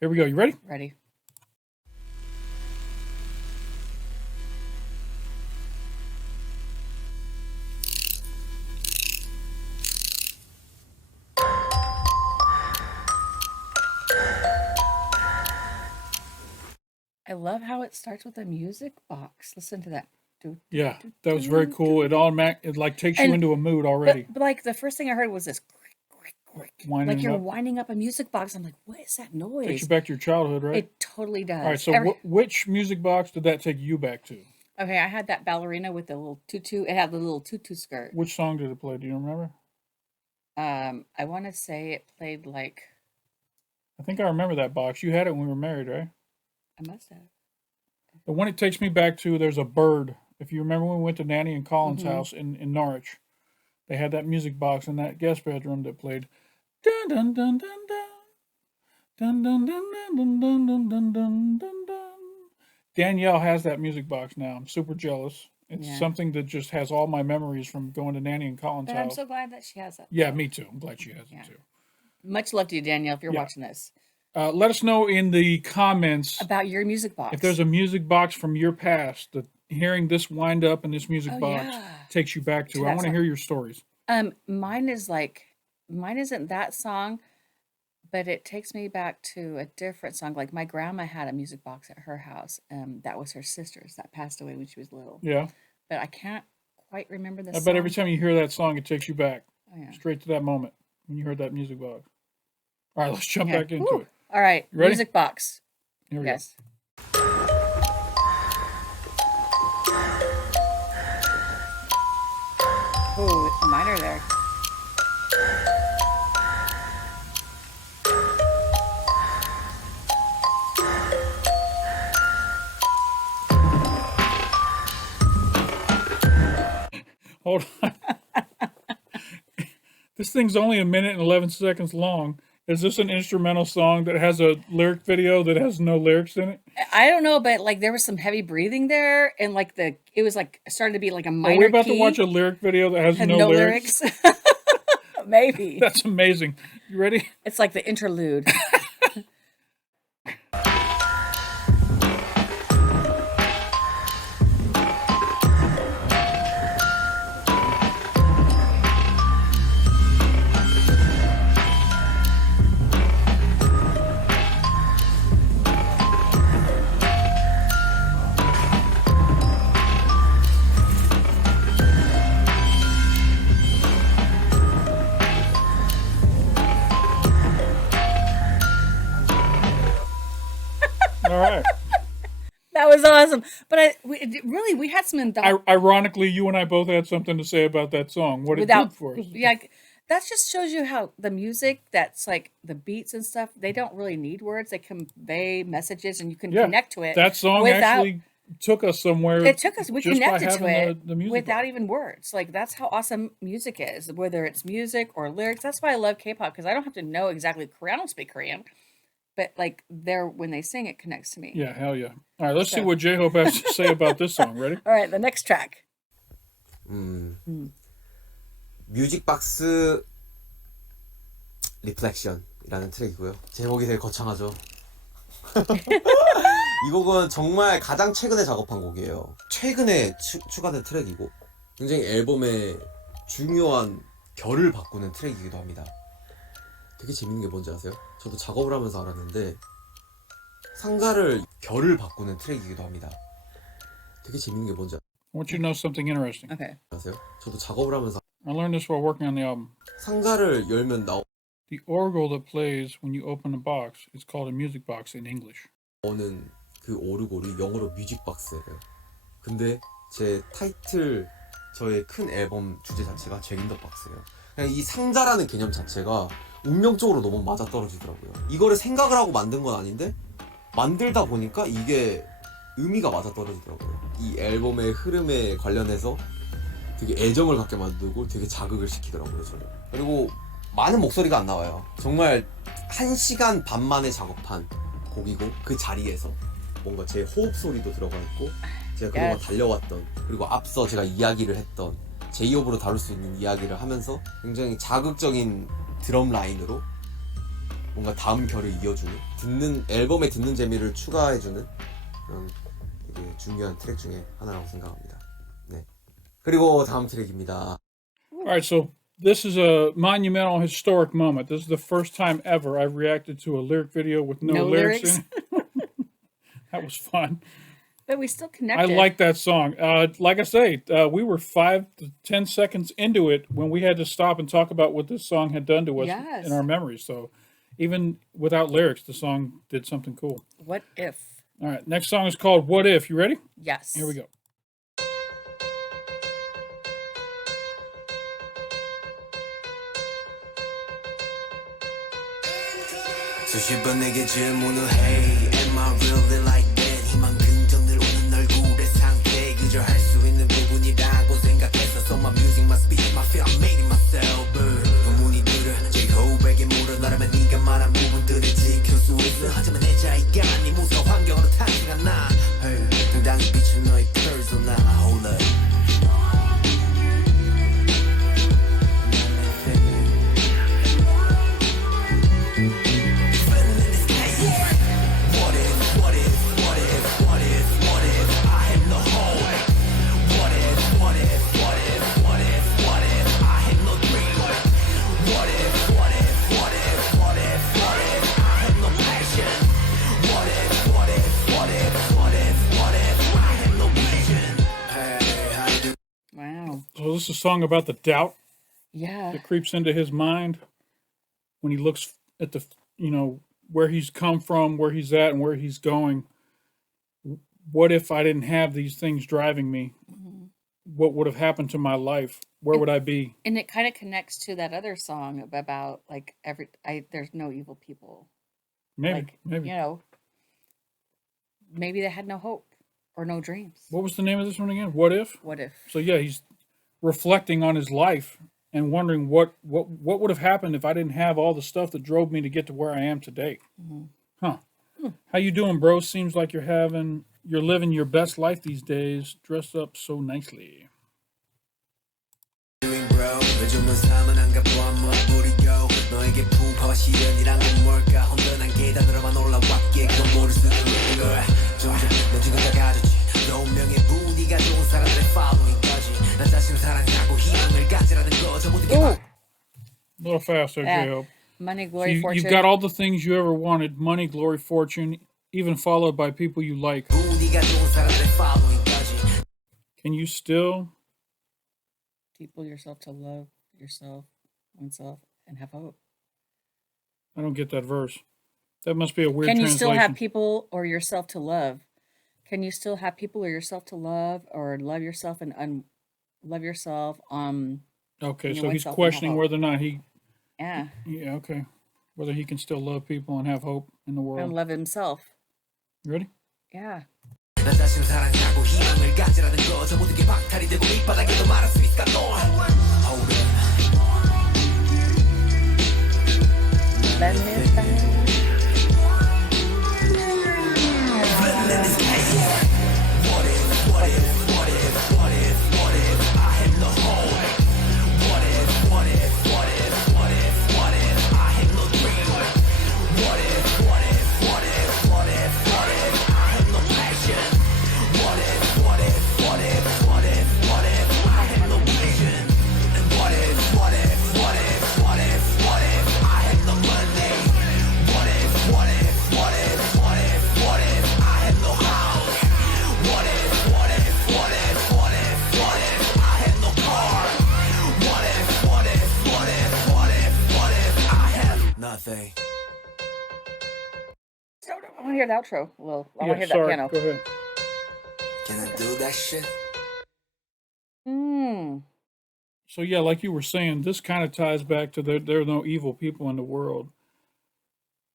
Here we go. You ready? Ready. I love how it starts with a music box. Listen to that. Yeah, that was very cool. It like takes you And- into a mood already. But like the first thing I heard was this Winding like you're up. winding up a music box. I'm like, what is that Takes noise? you back to your childhood, right? It totally does. All right, so which music box did that take you back to? Okay, I had that ballerina with the little tutu. It had the little tutu skirt. Which song did it play? Do you remember? I want to say it played like I think I remember that box. You had it when we were married, right? I must have. The one it takes me back to, there's a bird. If you remember when we went to Nanny and Colin's Mhm. house in Norwich, they had that music box in that guest bedroom that played dun dun dun dun dun dun dun dun dun dun dun dun dun dun dun. Danielle has that music box now. I'm super jealous. It's Yeah. something that just has all my memories from going to Nanny and Colin's But I'm house. so glad that she has that. Yeah, me too. I'm glad she has Yeah. it too. Much love to you, Danielle, if you're Yeah. watching this. Let us know in the comments About your music box. if there's a music box from your past that hearing this wind up in this music Oh, box yeah. takes you back To to. I that want to song. hear your stories. Mine isn't that song, but it takes me back to a different song. Like my grandma had a music box at her house. That was her sister's that passed away when she was little. Yeah. But I can't quite remember the I song. bet every time you hear that song, it takes you back Oh, yeah. straight to that moment when you heard that music box. All right, let's jump Okay. back into Woo. it. All right, You ready? music box. Here we Yes. Oh, it's a minor there. Hold on. This thing's only a minute and 11 seconds long, Is this an instrumental song that has a lyric video that has no lyrics in it? I don't know, but like there was some heavy breathing there, and like it was like starting to be like a Are we minor about key. to watch a lyric video that has Had no no lyrics? lyrics. Maybe That's amazing. You ready? it's like the interlude. All right. That was awesome. But we had some Ironically, you and I both had something to say about that song. What it without did for us. yeah. That just shows you how the music that's like the beats and stuff, they don't really need words. They convey messages and you can Yeah, connect to it. that song without actually took us somewhere. it took us we just by connected to having it the music without on. even words. Like that's how awesome music is, whether it's music or lyrics. That's why I love K-pop because I don't have to know exactly Korean. I don't speak Korean. But like when they sing it connects to me. Yeah, hell yeah. All right, let's see So- what J-Hope has to say about this song. Ready? All right, the next track. 뮤직박스 리플렉션이라는 트랙이고요. 제목이 되게 거창하죠. 이 곡은 정말 가장 최근에 작업한 곡이에요. 최근에 추가된 트랙이고 굉장히 앨범의 중요한 결을 바꾸는 트랙이기도 합니다. 되게 재밌는 게 뭔지 아세요? 저도 작업을 하면서 알았는데 상자를 결을 바꾸는 트랙이기도 합니다. 되게 재밌는 게 뭔지 I want you to know something interesting. Okay. 아세요? 저도 작업을 하면서 I learned this while working on the album. 상자를 열면 The orgle that plays when you open a box is called a music box in English. 나오는 그 오르골이 영어로 뮤직박스예요. 근데 제 타이틀 저의 큰 앨범 주제 자체가 잭 인 더 박스예요. 그냥 이 상자라는 개념 자체가 운명적으로 너무 맞아떨어지더라고요. 이거를 생각을 하고 만든 건 아닌데 만들다 보니까 이게 의미가 맞아떨어지더라고요. 이 앨범의 흐름에 관련해서 되게 애정을 갖게 만들고 되게 자극을 시키더라고요, 저를. 그리고 많은 목소리가 안 나와요. 정말 1시간 반 만에 작업한 곡이고 그 자리에서 뭔가 제 호흡 소리도 들어가 있고 제가 그동안 Yes. 달려왔던 그리고 앞서 제가 이야기를 했던 제이홉으로 다룰 수 있는 이야기를 하면서 굉장히 자극적인 드럼 라인으로 뭔가 다음 결을 이어주는 앨범에 듣는 재미를 추가해주는 그런 되게 중요한 트랙 중에 하나라고 생각합니다. 네. 그리고 다음 트랙입니다. All right, so this is a monumental historic moment. This is the first time ever I've reacted to a lyric video with no lyrics in it. That was fun. But we still I connected. like that song. Like I say, we were 5 to 10 seconds into it when we had to stop and talk about what this song had done to us Yes. in our memories. So even without lyrics, the song did something cool. What if? All right, next song is called What If. You ready? Yes. Here we go. 수십 번 내게 질문을 해 Am I really like that? 희망 긍정 늘 오는 얼굴의 상태 그저 할 수 있는 부분이라고 생각해서 So my music, my speech, my feel, I made it myself 의문이들을 J-Hope에게 물어나라면 네가 말한 부분들을 지킬 수 있어 하지만 내 자의가 네 무서운 환경으로 타지가 나 당당히 비춘 너의 persona Hold up Wow. So this is a song about the doubt Yeah. that creeps into his mind when he looks at the, where he's come from, where he's at, and where he's going. What if I didn't have these things driving me? What would have happened to my life? Where would I be? And it kind of connects to that other song about like there's no evil people. Maybe, Like, maybe. Maybe they had no hope or no dreams. What was the name of this one again? What if? What if? So yeah, he's reflecting on his life and wondering what would have happened if I didn't have all the stuff that drove me to get to where I am today. Huh. How you doing, bro? Seems like you're living your best life these days, dressed up so nicely. Doing bro 요즘은 삶은 안 가고 한번 뿌리고 너에게 풍파 시련이란 건 뭘까 험난한 계단으로만 올라왔기에 그건 모를 수도 있는 걸 점점 넌 지금 다 가졌지 너 운명의 부디가 좋은 사람들의 following까지 나 자신을 사랑하고 희망을 가지라는 거저 모든 게 Ooh. A little faster, Yeah. J-Hope. Money, So glory, fortune. you've got all the things you ever wanted: money, glory, fortune, even followed by people you like. 부디가 좋은 사람들의 following까지 Can you still? People yourself to love yourself, oneself, and have hope. I don't get that verse. That must be a weird Can you translation. still have people or yourself to love? Can you still have people or yourself to love, or love yourself and love yourself? Okay, and so your he's oneself and have questioning hope. whether or not Yeah, yeah, okay, whether he can still love people and have hope in the and world. love himself. You ready? Yeah. 나 자신을 사랑하고 희망을 가지라는 거저 모든 게 박탈이 되고 밑바닥에도 말할 수 있을까 너 Hold up Let me find. in this case What if I had no hope What if I had no dream What if I had no passion What if I had no vision And what if I had no money What if I had no house What if I had no car What if I had nothing I want to hear the outro. Well, I want to hear that sorry. piano. Go ahead. Can I do that shit? So yeah, like you were saying, this kind of ties back to there are no evil people in the world.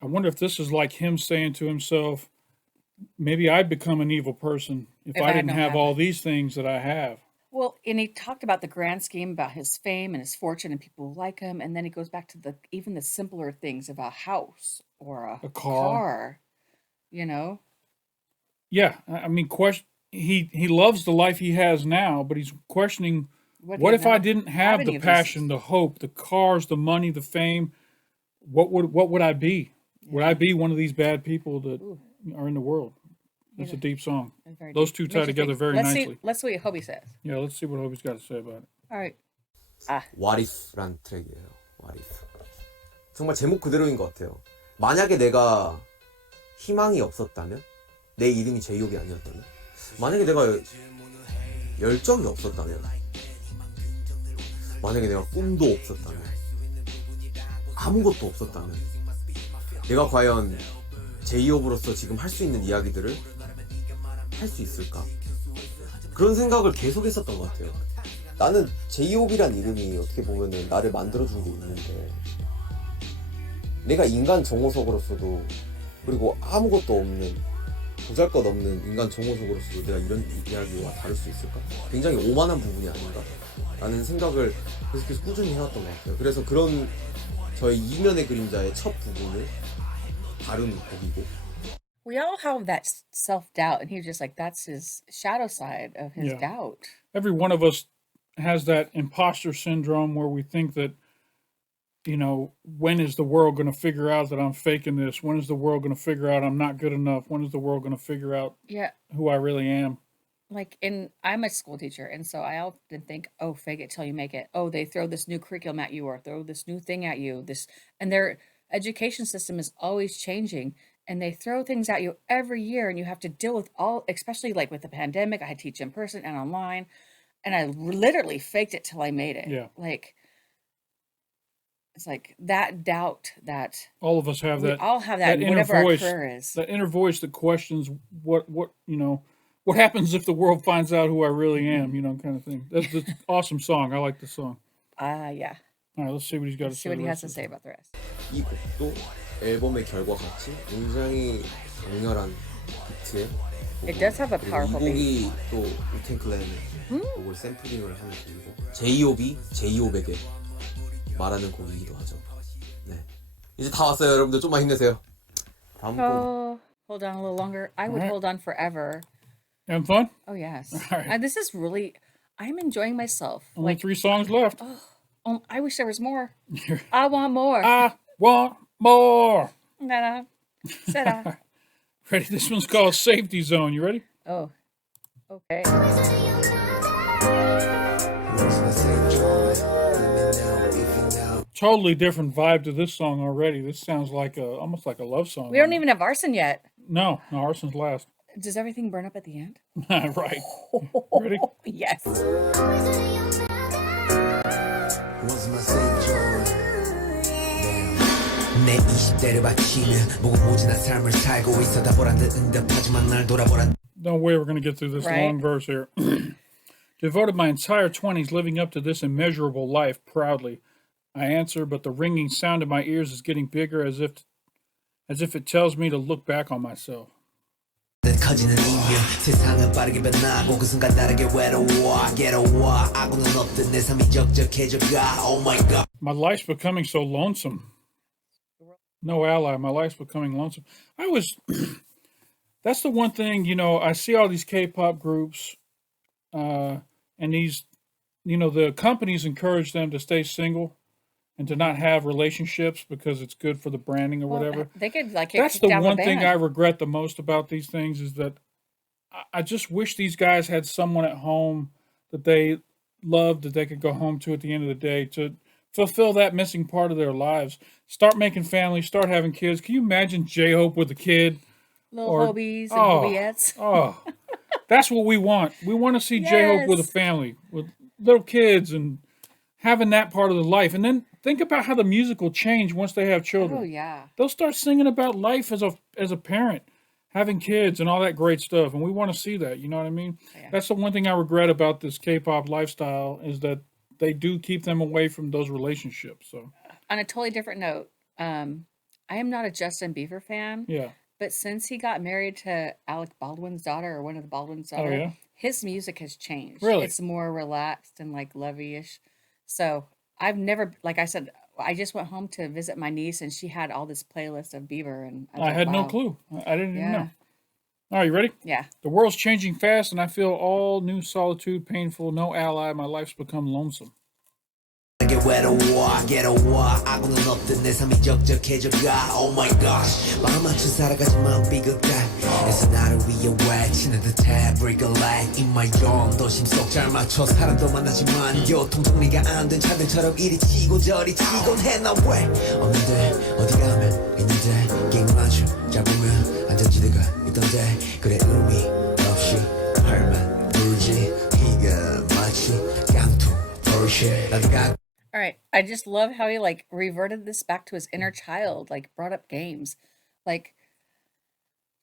I wonder if this is like him saying to himself, maybe I'd become an evil person if I didn't don't have have all it. these things that I have. Well, and he talked about the grand scheme about his fame and his fortune and people who like him, and then he goes back to even the simpler things of a house or a car. you know. Yeah, I mean, he loves the life he has now, but he's questioning, what if I didn't have any the of these passion, the hope, the cars, the money, the fame? What would I be? Would I be one of these bad people that are in the world? It's a deep song. It's very Those deep. two Makes tie you together think. very nicely. Let's see what Hobie says. Yeah, let's see what Hobie's got to say about it. All right. What if란 트랙이에요. What if. 정말 제목 그대로인 것 같아요. 만약에 내가 희망이 없었다면, 내 이름이 제이홉이 아니었다면, 만약에 내가 열정이 없었다면, 만약에 내가 꿈도 없었다면, 아무것도 없었다면, 내가 과연 제이홉으로서 지금 할 수 있는 이야기들을 할 수 있을까? 그런 생각을 계속 했었던 것 같아요. 나는 제이홉이란 이름이 어떻게 보면은 나를 만들어준 게 있는데, 내가 인간 정호석으로서도, 그리고 아무것도 없는, 보잘것없는 인간 정호석으로서도 내가 이런 이야기와 다룰 수 있을까? 굉장히 오만한 부분이 아닌가? 라는 생각을 계속해서 꾸준히 해왔던 것 같아요. 그래서 그런 저의 이면의 그림자의 첫 부분을 다룬 곡이고, We all have that self-doubt, and he's just like, that's his shadow side of his Yeah. doubt. Every one of us has that imposter syndrome where we think that, when is the world going to figure out that I'm faking this? When is the world going to figure out I'm not good enough? When is the world going to figure out Yeah. who I really am? Like, I'm a school teacher, and so I often think, oh, fake it till you make it. Oh, they throw this new curriculum at you or throw this new thing at you. And their education system is always changing, and they throw things at you every year, and you have to deal with especially like with the pandemic. I teach in person and online, and I literally faked it till I made it. Yeah. Like, it's like that doubt that All of us have we that. all have that, inner whatever voice, our career is. that inner voice that questions what happens if the world finds out who I really am, kind of thing. That's an awesome song. I like the song. Yeah. All right, let's see what he's got to Let's see say. what he the has rest to of the say about the rest. 이 곡도 앨범의 결과같이 굉장히 강렬한 비트에 It does have a 그리고 powerful 이 beat. 곡이 또 우텐 클랜의 곡을 샘플링을 하는 곡이고, 제이홉이 제이홉에게 말하는 곡이기도 하죠. 네. 이제 다 왔어요. 여러분들 좀만 힘내세요. 다음 곡. Oh, hold on a little longer. I would Alright. hold on forever. Having fun? Oh yes. Alright. This is really. I'm enjoying myself. Only 3 songs left. I wish there was more. I want more. I want more. Na-na. Sa-da. Ready? This one's called Safety Zone. You ready? Oh. Okay. Totally different vibe to this song already. This sounds like almost like a love song. We don't even have Arson yet. No, Arson's last. Does everything burn up at the end? Right. Ready? Yes. 내 20대를 바치며 무궁무진한 삶을 살고 있어 다 보란 듯 응답하지만 날 돌아보란 No way we're going to get through this Right. long verse here. Devoted my entire 20s living up to this immeasurable life proudly. I answer, but the ringing sound in my ears is getting bigger as if it tells me to look back on myself. 커지는 이유 세상은 빠르게 변하고 그 순간 다르게 외로워 괴로워 아무는 없던 내 삶이 적적해져가 Oh my god My life's becoming so lonesome. No ally. My life's becoming lonesome. That's the one thing, I see all these K-pop groups, and these, the companies encourage them to stay single and to not have relationships because it's good for the branding or whatever. They could like That's kick the down one the thing band. I regret the most about these things is that I just wish these guys had someone at home that they loved, that they could go home to at the end of the day to fulfill that missing part of their lives. Start making families, start having kids. Can you imagine J-Hope with a kid? Little or- hobies and oh, hobiettes. Oh, that's what we want. We want to see J-Hope with a Yes. family, with little kids and having that part of the life. And then think about how the music will change once they have children. Oh yeah. They'll start singing about life as a parent, having kids and all that great stuff. And we want to see that, you know what I mean? Yeah. That's the one thing I regret about this K-pop lifestyle is that they do keep them away from those relationships. So, On a totally different note, I am not a Justin Bieber fan, yeah. but since he got married to Alec Baldwin's daughter or one of the Baldwin's daughter, Oh, yeah? his music has changed. Really? It's more relaxed and like lovey-ish. So I've never, like I said, I just went home to visit my niece and she had all this playlist of Bieber and was I like, had no wow. clue. I didn't even know. Yeah. All right, you ready? Yeah. The world's changing fast, and I feel all new solitude, painful, no ally. My life's become lonesome. 다르게 외로워 괴로워 아무는 없던 내 삶이 적적해져가 Oh my gosh 마음 맞춰 살아가지만 비극해 애써 나를 위해 외치는 듯해 Break a leg in my own 도심 속 잘 맞춰 사람도 만나지만 교통정리가 안 된 차들처럼 이리 치고 저리 치곤 해 나 왜 없는데 어디 가면 있는데 길 맞춰 잡으면 안전지대가 있던데 그래 의미 없이 팔만 불지 비가 마치 깡통 Porsche 나도 가 All right. I just love how he like reverted this back to his inner child, like brought up games. Like,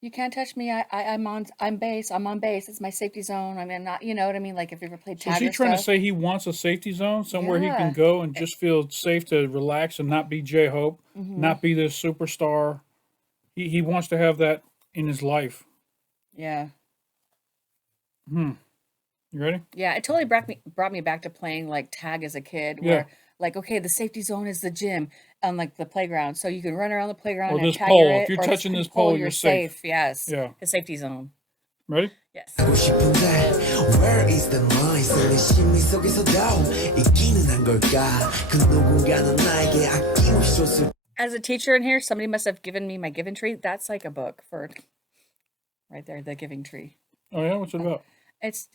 you can't touch me. I'm on base. It's my safety zone. I mean, not, you know what I mean? Like if you ever played So tag is he or trying to stuff. say he wants a safety zone somewhere he Yeah. can go and just feel safe to relax and not be J-Hope, not be this superstar? He wants to have that in his life. Yeah. You ready? Yeah. It totally brought me back to playing like tag as a kid where like, okay, the safety zone is the gym and like the playground. So you can run around the playground Or and this tag pole. it, If you're or touching this pole, you're safe. Yes. Yeah. The safety zone. Ready? Yes. 하고 싶은데 Where is the mind 내 심리 속에서도 있기는 한 걸까 그 누군가는 나에게 아낌없이 줬을 As a teacher in here, somebody must have given me my giving tree. That's like a book for right there, the giving tree. Oh, yeah? What's it about? It's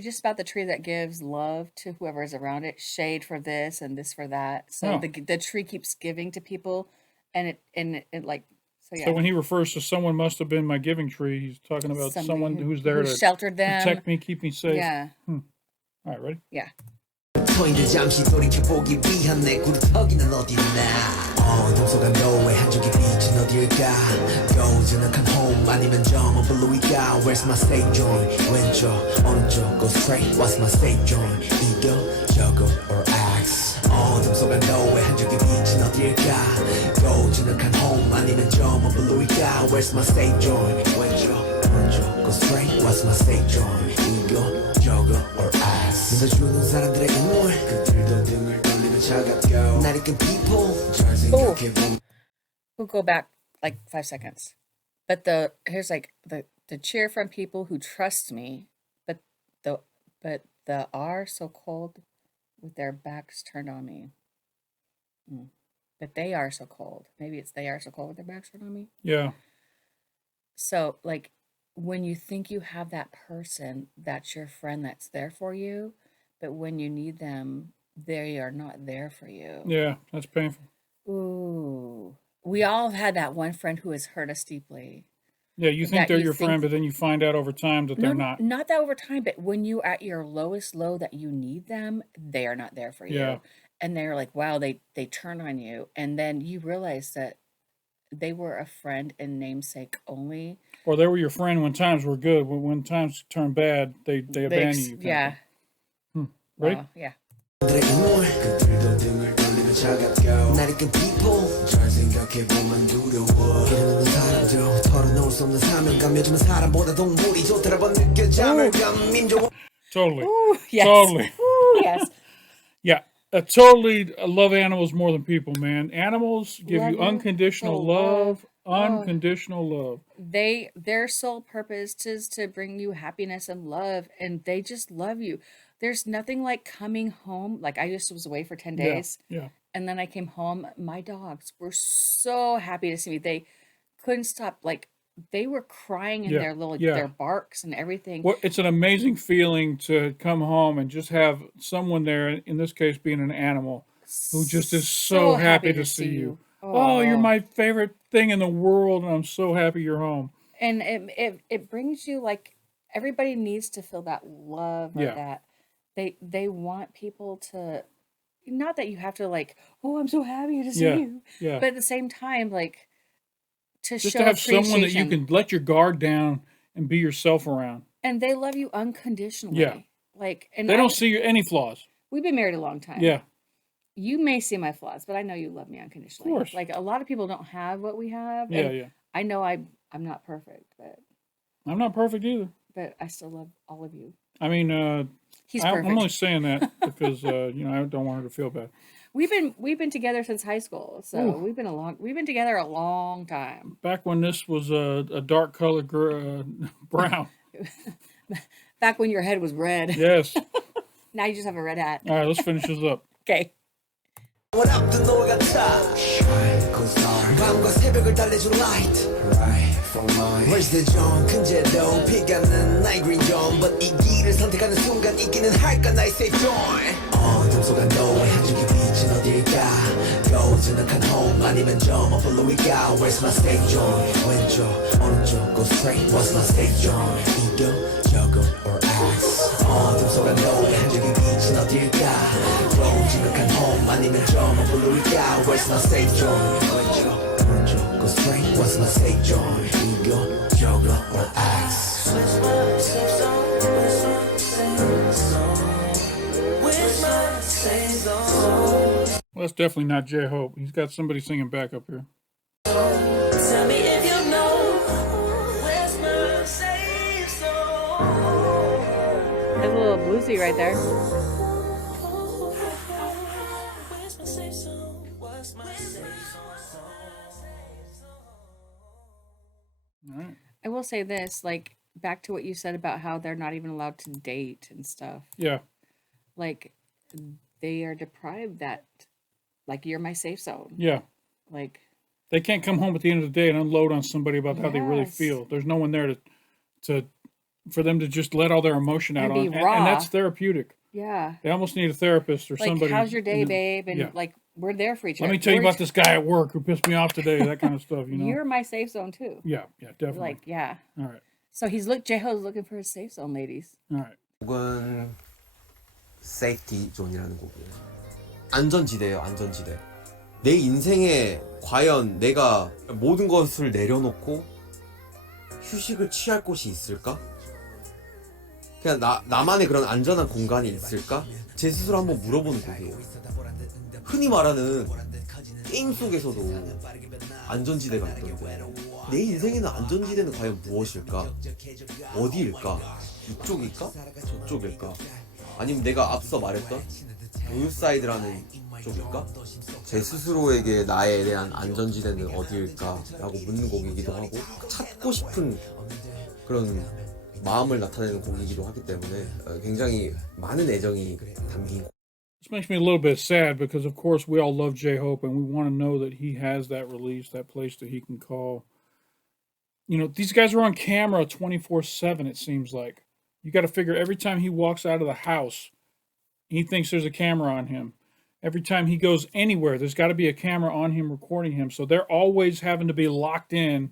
just about the tree that gives love to whoever is around it, shade for this and this for that. So Oh. the tree keeps giving to people, and it like so yeah. So when he refers to someone must have been my giving tree, he's talking about Somebody someone who- who's there who to sheltered them. protect me, keep me safe. Yeah, All right, ready? yeah. 터인데 잠시 돌이켜보기 위한 내 구르터기는 어딨나 동서간 너의 한쪽의 빛은 어딜까 고즈넉한 home 아니면 점은 블루일까 Where's my safe joint 왼쪽 오른쪽 go straight What's my safe joint 이겨 저거 or X 동서간 너의 한쪽의 빛은 어딜까 고즈넉한 home 아니면 점은 블루일까 Where's my safe joint 왼쪽 오른쪽 go straight What's my safe joint 이겨 저거 or X ass 믿어주는 사람들에게 물 그들도 등을 돌리며 차갑고 날 이끈 people 잘 생각해보면 We'll go back like 5 seconds. But here's like the cheer from people who trust me, but the are so cold with their backs turned on me. But they are so cold. Maybe it's they are so cold with their backs turned on me. Yeah. So like when you think you have that person, that's your friend that's there for you, but when you need them, they are not there for you. Yeah, that's painful. Ooh. We all have had that one friend who has hurt us deeply. Yeah, you think That they're you your think- friend, but then you find out over time that they're not. Not that over time, but when you're at your lowest low that you need them, they are not there for you. Yeah. And they're like, wow, they turn on you. And then you realize that they were a friend in namesake only. Or they were your friend when times were good, but when times turn bad, they abandon you. Yeah. Ready? Wow, yeah. 들에게 물 그들도 등을 돌리며 차갑고 날 이끈 people 잘 생각해보면 두려워 기르는 사람들 털어놓을 수 없는 사명감 요즘은 사람보다 동물이 좋더라고 느껴져 아말감 민족 Totally. Ooh, yes. Totally. Ooh, yes. Yeah. Totally love animals more than people, man. Animals give Love you you unconditional for love. love. Unconditional love. Their sole purpose is to bring you happiness and love, and they just love you. There's nothing like coming home. Like I just was away for 10 days, Yeah. and then I came home. My dogs were so happy to see me. They couldn't stop. Like they were crying in Yeah, their little yeah. their barks and everything. Well, it's an amazing feeling to come home and just have someone there, in this case being an animal, who just is so happy to see you. Oh, you're my favorite thing in the world, and I'm so happy you're home. And it brings you like everybody needs to feel that love or Yeah. that they want people to, not that you have to like, oh, I'm so happy to see Yeah, you, yeah. but at the same time, like to Just show to have someone that you appreciation. can let your guard down and be yourself around. And they love you unconditionally. Yeah. Like, and They don't see any flaws. we've been married a long time. Yeah. You may see my flaws, but I know you love me unconditionally. Of course. Like a lot of people don't have what we have. Yeah, and yeah. I know I'm not perfect, I'm not perfect either. but I still love all of you. I mean, He's I'm perfect. only saying that because I don't want her to feel bad. We've been together since high school, so Ooh. we've been together a long time. Back when this was a dark color brown. Back when your head was red. Yes. Now you just have a red hat. All right, let's finish this up. Okay. What up the 노 같아 Shine cause star 밤과 새벽을 달래준 light Right from mine Where's the dawn 근제도 피가는 night green dawn But 이 길을 선택하는 순간 이기는 할까 나의 safe joint 어둠 속에 너의 한 줄기 빛은 어딜까 Goes in a can home 아니면 저 머플로일까 Where's my safe joint 왼쪽 오른쪽 go straight What's my safe joint 이겨 저거 or ass 어둠 속에 너의 한 줄기 빛은 어딜까 Goes in a can home 아니면 저 머플로일까 Where's my safe joint 왼쪽 오른쪽 go straight What's my safe joint 이겨 저거 or ass Where's my safe zone Where's my safe zone Where's my safe zone Well, that's definitely not J Hope. He's got somebody singing back up here. Tell me if you know Where's my safe zone That's a little bluesy right there. Where's my safe zone Where's my safe zone All right. I will say this, like back to what you said about how they're not even allowed to date and stuff. Yeah. Like they are deprived that, like you're my safe zone. Yeah. Like They can't come home at the end of the day and unload on somebody about how they really Yes. feel. There's no one there to for them to just let all their emotion out And be on. And raw. that's therapeutic. yeah. They almost need a therapist or Like somebody. how's your day, babe? And yeah. like we're there for each Let other. me tell you We're about this guy at work who pissed me off today. That kind of stuff, you know. You're my safe zone too. Yeah, definitely. Like, yeah. All right. So J-Ho's looking for his safe zone, ladies. All right. 곡은 Safety Zone이라는 곡이에요. 안전지대예요, 안전지대. 내 인생에 과연 내가 모든 것을 내려놓고 휴식을 취할 곳이 있을까? 그냥 나만의 그런 안전한 공간이 있을까? 제 스스로 한번 물어보는 곡이에요. 흔히 말하는 게임 속에서도 안전지대가 있던데 내 인생에는 안전지대는 과연 무엇일까? 어디일까? 이쪽일까? 저쪽일까? 아니면 내가 앞서 말했던 도유사이드라는 쪽일까? 제 스스로에게 나에 대한 안전지대는 어디일까? 라고 묻는 곡이기도 하고 찾고 싶은 그런 마음을 나타내는 곡이기도 하기 때문에 굉장히 많은 애정이 담긴 곡. This makes me a little bit sad because, of course, we all love J-Hope and we want to know that he has that release, that place that he can call. You know, these guys are on camera 24/7, it seems like. You got to figure every time he walks out of the house, he thinks there's a camera on him. Every time he goes anywhere, there's got to be a camera on him recording him. So they're always having to be locked in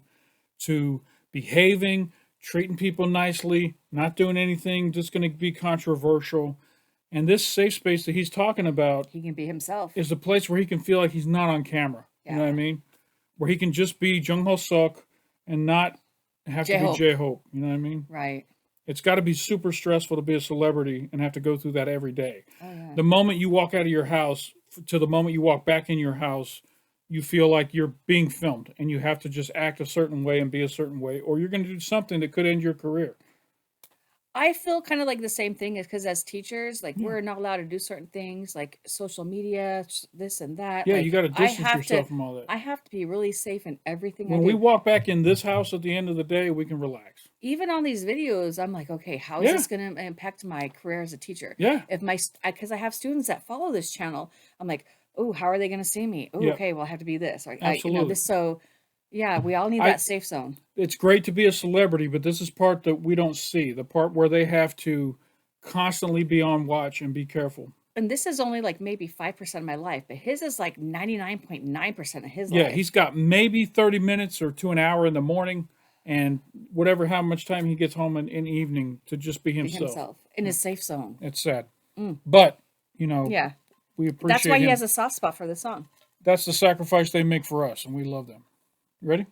to behaving, treating people nicely, not doing anything just going to be controversial. And this safe space that he's talking about He can be himself. is the place where he can feel like he's not on camera. You know what I mean? Where he can just be Jung Ho Suk and not have to be J-Hope. You know what I mean? Right. It's got to be super stressful to be a celebrity and have to go through that every day. Oh, yeah. The moment you walk out of your house to the moment you walk back in your house, you feel like you're being filmed and you have to just act a certain way and be a certain way, or you're going to do something that could end your career. I feel kind of like the same thing because as teachers, like we're not allowed to do certain things like social media, this and that. Yeah, like, you got to I distance have yourself to, from all that. I have to be really safe in everything When I do. we walk back in this house at the end of the day, we can relax. Even on these videos, I'm like, okay, how is this going to impact my career as a teacher? Yeah. If because I have students that follow this channel, I'm like, oh, how are they going to see me? Oh, okay, well, I have to be this. Like, Absolutely. So, yeah, we all need that safe zone. It's great to be a celebrity, but this is part that we don't see. The part where they have to constantly be on watch and be careful. And this is only like maybe 5% of my life, but his is like 99.9% of his Yeah, life. he's got maybe 30 minutes or to an hour in the morning and how much time he gets home in the evening to just be himself. In his safe zone. It's sad. But, you know, Yeah. we appreciate That's why he him. has a soft spot for the song. That's the sacrifice they make for us, and we love them. You ready?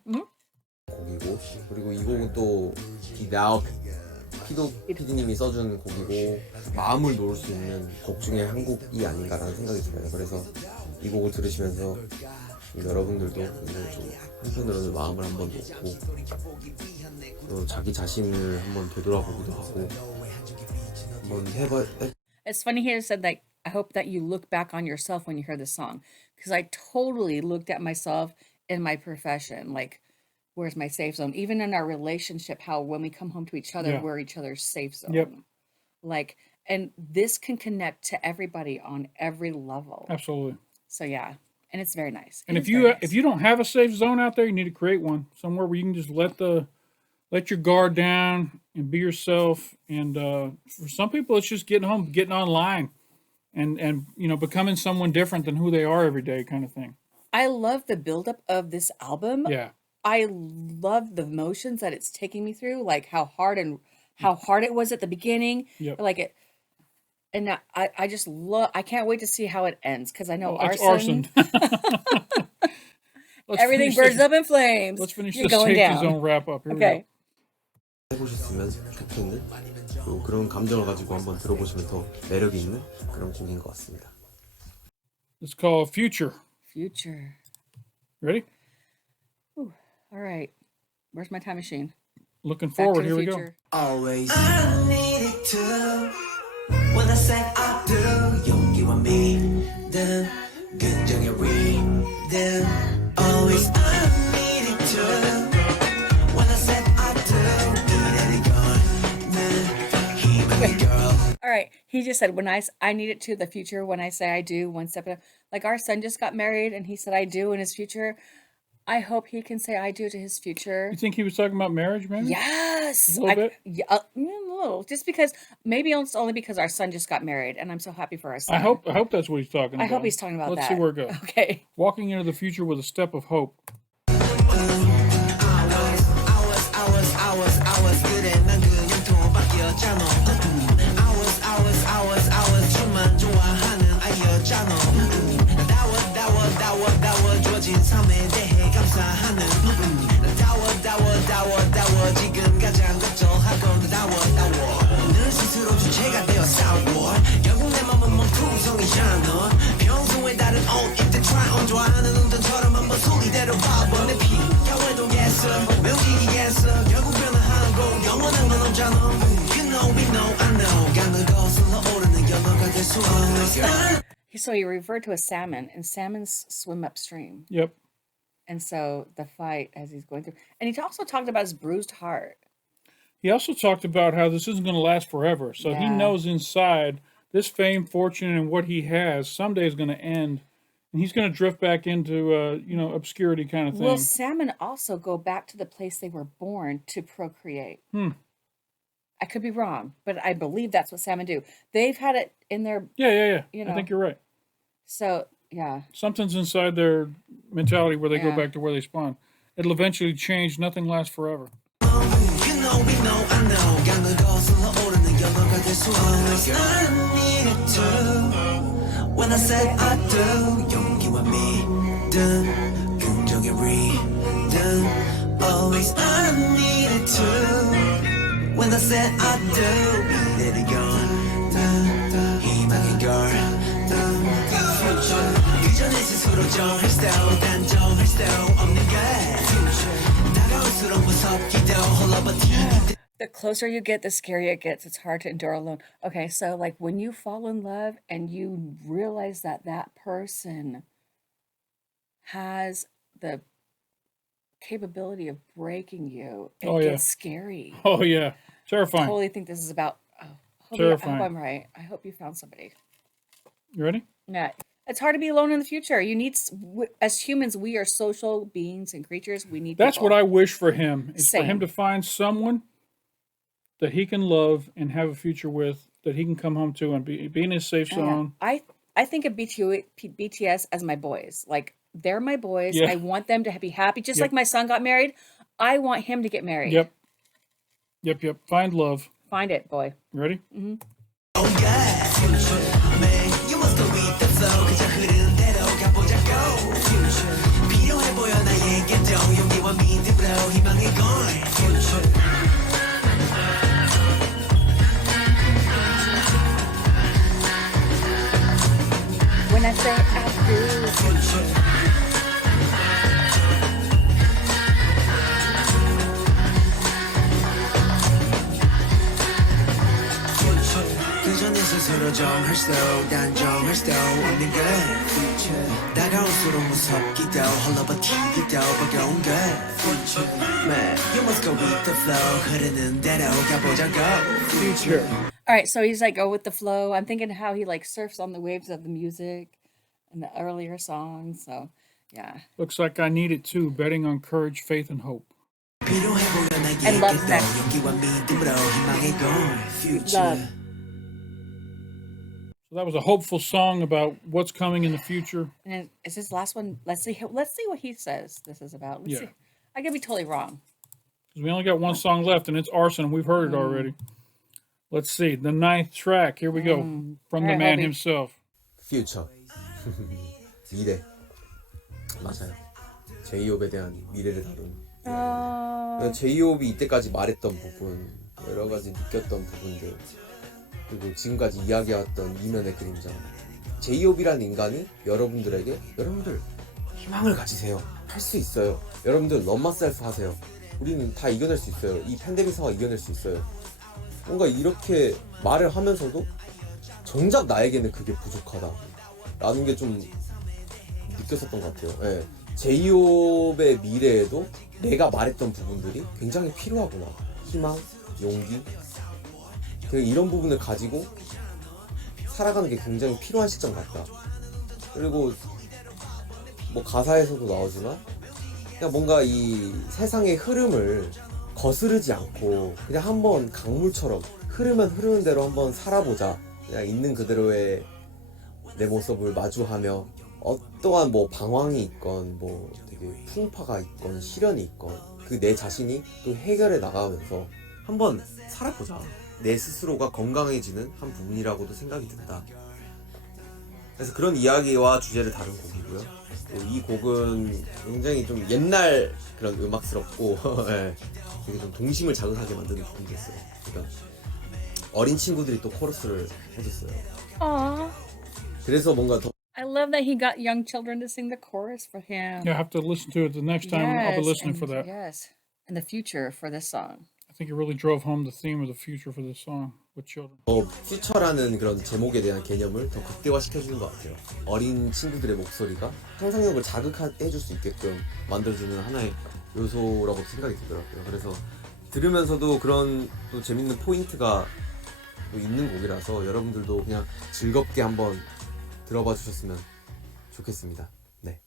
곡이고 그리고 이 곡은 또 이 나우 피도 PD님이 써준 곡이고 마음을 놓을 수 있는 곡 중에 한 곡이 아닌가라는 생각이 들어요. 그래서 이 곡을 들으시면서 여러분들도 좀 한편으로는 마음을 한번 놓고 또 자기 자신을 한번 되돌아보기도 하고 한번 It's funny he said that I hope that you look back on yourself when you hear this song because I totally looked at myself in my profession, like where's my safe zone? Even in our relationship, how when we come home to each other, we're each other's safe zone. Yep. Like, and this can connect to everybody on every level. Absolutely. So yeah, and it's very nice. And if you don't have a safe zone out there, you need to create one somewhere where you can just let your guard down and be yourself. And for some people, it's just getting home, getting online, and you know, becoming someone different than who they are every day, kind of thing. I love the buildup of this album. Yeah. I love the emotions that it's taking me through, like how hard it was at the beginning. Yep. Like it, and I just love. I can't wait to see how it ends because I know It's Arson. Let's Everything finish burns up in flames. Let's finish You're this going safety down. zone wrap up. Here Okay. 해보셨으면 좋겠는 또 그런 감정을 가지고 한번 들어보시면 더 매력이 있는 그런 곡인 것 같습니다. It's called Future. Future. Ready? Ooh, all right. Where's my time machine? Looking Back forward. to the Here we go. future. Always I need it to when I said I do 용기와 믿음 긍정의 rhythm Always I need it to when I said I do 이래는 힘의 girl All right. He just said when I need it to the future when I say I do one step at a like our son just got married and he said I do in his future. I hope he can say I do to his future. You think he was talking about marriage, maybe? Yes. A little bit? Yeah, a little. Just because maybe it's only because our son just got married and I'm so happy for our son. I hope that's what he's talking about. I hope he's talking about Let's that. see where it goes. Okay. Walking into the future with a step of hope. hours 그래 난 그냥 통밖이었잖아 hours 춤만 좋아하는 아이였잖아 다워줘진 삶에 대해 감사하는 다워 지금 가장 걱정하건 다워 늘 스스로 주체가 되어 싸워 결국 내 맘은 몸통이잖아 평소에 다른 옷 입듯 try on 좋아하는 운전처럼 한번 소리대로 봐봐 내 피겨외도겠어 왜 움직이겠어 결국 변화하고 영원한 건 없잖아 You know we know I know 강을 거슬러 오르는 So he referred to a salmon, and salmons swim upstream. Yep. And so the fight as he's going through, and he also talked about his bruised heart. He also talked about how this isn't going to last forever. So he Yeah. knows inside this fame, fortune, and what he has someday is going to end, and he's going to drift back into obscurity kind of thing. Will salmon also go back to the place they were born to procreate? I could be wrong, but I believe that's what salmon do. They've had it in their, Yeah. you I know. think you're right. So yeah, Something's inside their mentality where they go Yeah. back to where they spawn. It'll eventually change. Nothing lasts forever. When I said I do, 용기와 믿음, 긍정의 rhythm, always I needed to. When I said I do, let it go. 희망의 걸, future. 그 전에 스스로 정할 수, 단정할 수 없는 게 다가올수록 무섭기도 흘러버티기도. the closer you get, the scarier it gets. It's hard to endure alone. Okay, so like when you fall in love and you realize that that person has the capability of breaking you, it Oh, yeah. gets scary. Oh yeah, terrifying. Totally think this is about. Oh, I hope Terrifying. I'm right. I hope you found somebody. You ready? Yeah, it's hard to be alone in the future. You need, as humans, we are social beings and creatures. We need. That's people. what I wish for him. Is for him Same. to find someone that he can love and have a future with, that he can come home to and be in his safe Yeah. zone. I think of BTS as my boys. Like they're my boys. Yeah. I want them to be happy. Just Yep. like my son got married, I want him to get married. Yep. Find love. Find it, boy. You ready? Oh yeah, future man, you must go with the flow. 그저 흐르는 대로 가보자고. Future 필요해 보여 나에게도 용기와 믿음으로 희망의 걸. Future. When I say I do, 그 전에 스스로 정할 수, 단정할 수 없는 게 다가올수록 무섭기도 흘러버티기도 버거운 게 Man, you must go with the flow. 흐르는 대로 가보자고. Future. all right. So he's like, go with the flow. I'm thinking how he like surfs on the waves of the music and the earlier songs. So yeah, Looks like I need it too. Betting on courage, faith, and hope. 필요해 보여 And love 나에게도 next. 용기와 믿음으로 희망의 걸. Future. love. So that was a hopeful song about what's coming in the future. And then is this last one? Let's see. Let's see what he says. This is about. Let's Yeah. see. I could be totally wrong. 'Cause we only got one song left, and it's Arson. We've heard it already. Let's see. The 9th track. Here we go. From the Alright, man Hobie. himself. 퓨처 미래 맞아요. 제이홉에 대한 미래를 다룬. 제이홉이 이때까지 말했던 부분, 여러 가지 느꼈던 부분들, 그리고 지금까지 이야기해왔던 이면의 그림자. 제이홉이란 인간이 여러분들에게 여러분들 희망을 가지세요. 할 수 있어요. 여러분들 love myself 하세요. 우리는 다 이겨낼 수 있어요. 이 팬데믹 상황 이겨낼 수 있어요. 뭔가 이렇게 말을 하면서도 정작 나에게는 그게 부족하다 라는 게 좀 느꼈었던 것 같아요. 예. 제이홉의 미래에도 내가 말했던 부분들이 굉장히 필요하구나. 희망, 용기, 이런 부분을 가지고 살아가는 게 굉장히 필요한 시점 같다. 그리고 뭐 가사에서도 나오지만 그냥 뭔가 이 세상의 흐름을 거스르지 않고 그냥 한번 강물처럼 흐르면 흐르는 대로 한번 살아보자. 그냥 있는 그대로의 내 모습을 마주하며 어떠한 뭐 방황이 있건 뭐 되게 풍파가 있건 시련이 있건 그 내 자신이 또 해결해 나가면서 한번 살아보자. 내 스스로가 건강해지는 한 부분이라고도 생각이 든다. 그래서 그런 이야기와 주제를 다룬 곡이고요. 이 곡은 굉장히 좀 옛날 그런 음악스럽고 예, 되게 좀 동심을 자극하게 만드는 곡이 됐어요. 그러니까 어린 친구들이 또 코러스를 해줬어요. Aw. 그래서 뭔가 더 I love that he got young children to sing the chorus for him. Yeah, I have to listen to it the next time. I'll be listening for that. Yes, and the future for this song. I think it really drove home the theme of the future for this song. with children. 퓨처라는 그런 제목에 대한 개념을 더 극대화시켜주는 것 같아요. 어린 친구들의 목소리가 상상력을 자극해줄 수 있게끔 만들어주는 하나의 요소라고 생각이 들더라고요. 그래서 들으면서도 그런 또 재밌는 포인트가 또 있는 곡이라서 여러분들도 그냥 즐겁게 한번 들어봐 주셨으면 좋겠습니다. 네.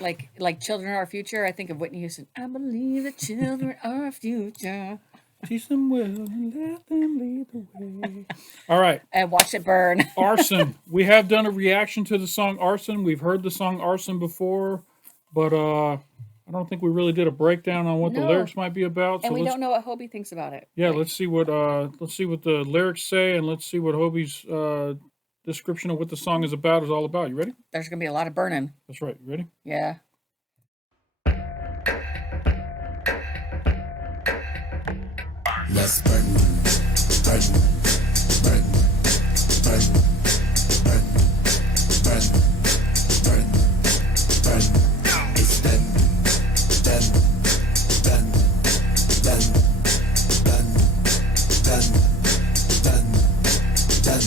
Like children are our future. I think of Whitney Houston. I believe the children are our future. Teach them well and let them lead the way. All right. And watch it burn. Arson. We have done a reaction to the song Arson. We've heard the song Arson before, but I don't think we really did a breakdown on what the No. lyrics might be about. And we don't know what Hobie thinks about it. Yeah, Like, let's see what the lyrics say, and let's see what Hobie's description of what the song is all about. You ready? there's gonna be a lot of burning. That's right. You ready? Yeah. Let's burn, burn, burn, burn, burn, burn, burn, burn. It's done, done, done, done, done, done, done, done.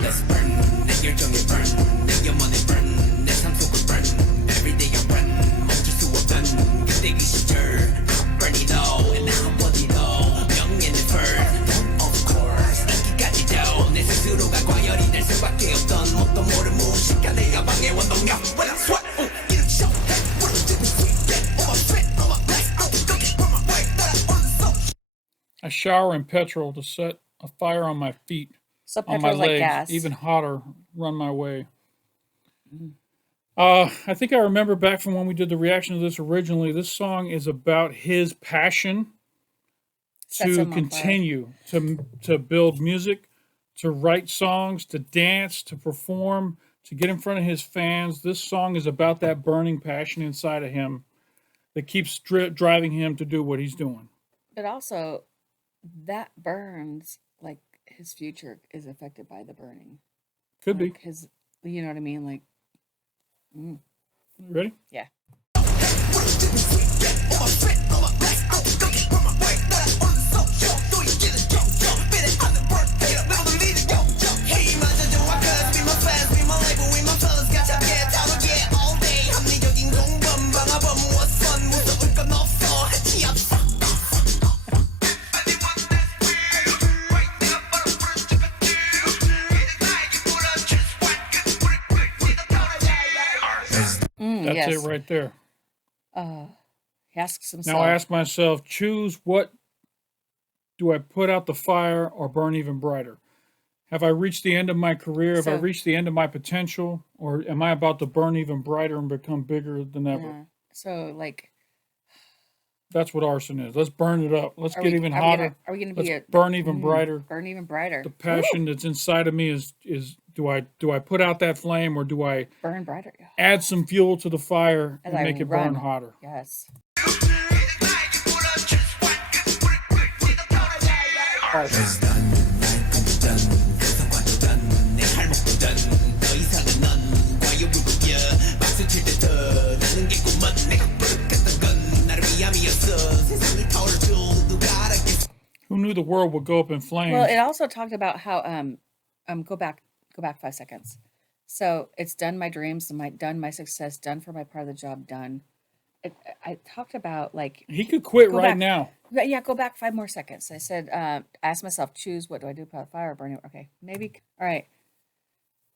Let's burn, 내 열정에 burn, 내 영혼에 burn, 내 삶 속을 burn. Every day I run, 멈출 수 없던 그때 그 시절. I'm burning all and I'm burning all. 명예는 burn, of course. 인기까지도 내 스스로가 과열이 될 수밖에 없던 뭣도 모를 무식한 내 야망의 원동력. When I sweat, 이렇게 show해. What I'm doing, sweet, get on my sweat, on my legs, out the cookie, from my way, that I on the soul. I shower in petrol to set a fire on my feet, So on my petrol's like legs, gas. even hotter, run my way. I think I remember back from when we did the reaction to this originally. This song is about his passion Sets to him on fire. continue to build music, to write songs, to dance, to perform, to get in front of his fans. This song is about that burning passion inside of him that keeps driving him to do what he's doing. But also, that burns like his future is affected by the burning. Could be. Like his, you know what I mean? Like, Ready? yeah. That's yes. it right there. He asks himself. Now I ask myself, choose what do I put out the fire or burn even brighter? Have I reached the end of my career? Have I So- reached the end of my potential? Or am I about to burn even brighter and become bigger than ever? Yeah. So, like, That's what arson is. Let's burn it up. Let's are get we, even are hotter. We gonna, are we gonna Let's be a burn even brighter. burn even brighter? The passion that's inside of me is do I put out that flame or do I Burn brighter. add some fuel to the fire As and I make it burn run. hotter? Yes. Who knew the world would go up in flames? Well, it also talked about how go back 5 seconds. So it's done my dreams, done my success, done for my part of the job, done. I talked about like He could quit Go right back. now. yeah, go back 5 more seconds. I said ask myself, choose what do I do about fire or burn it? Okay, maybe all right.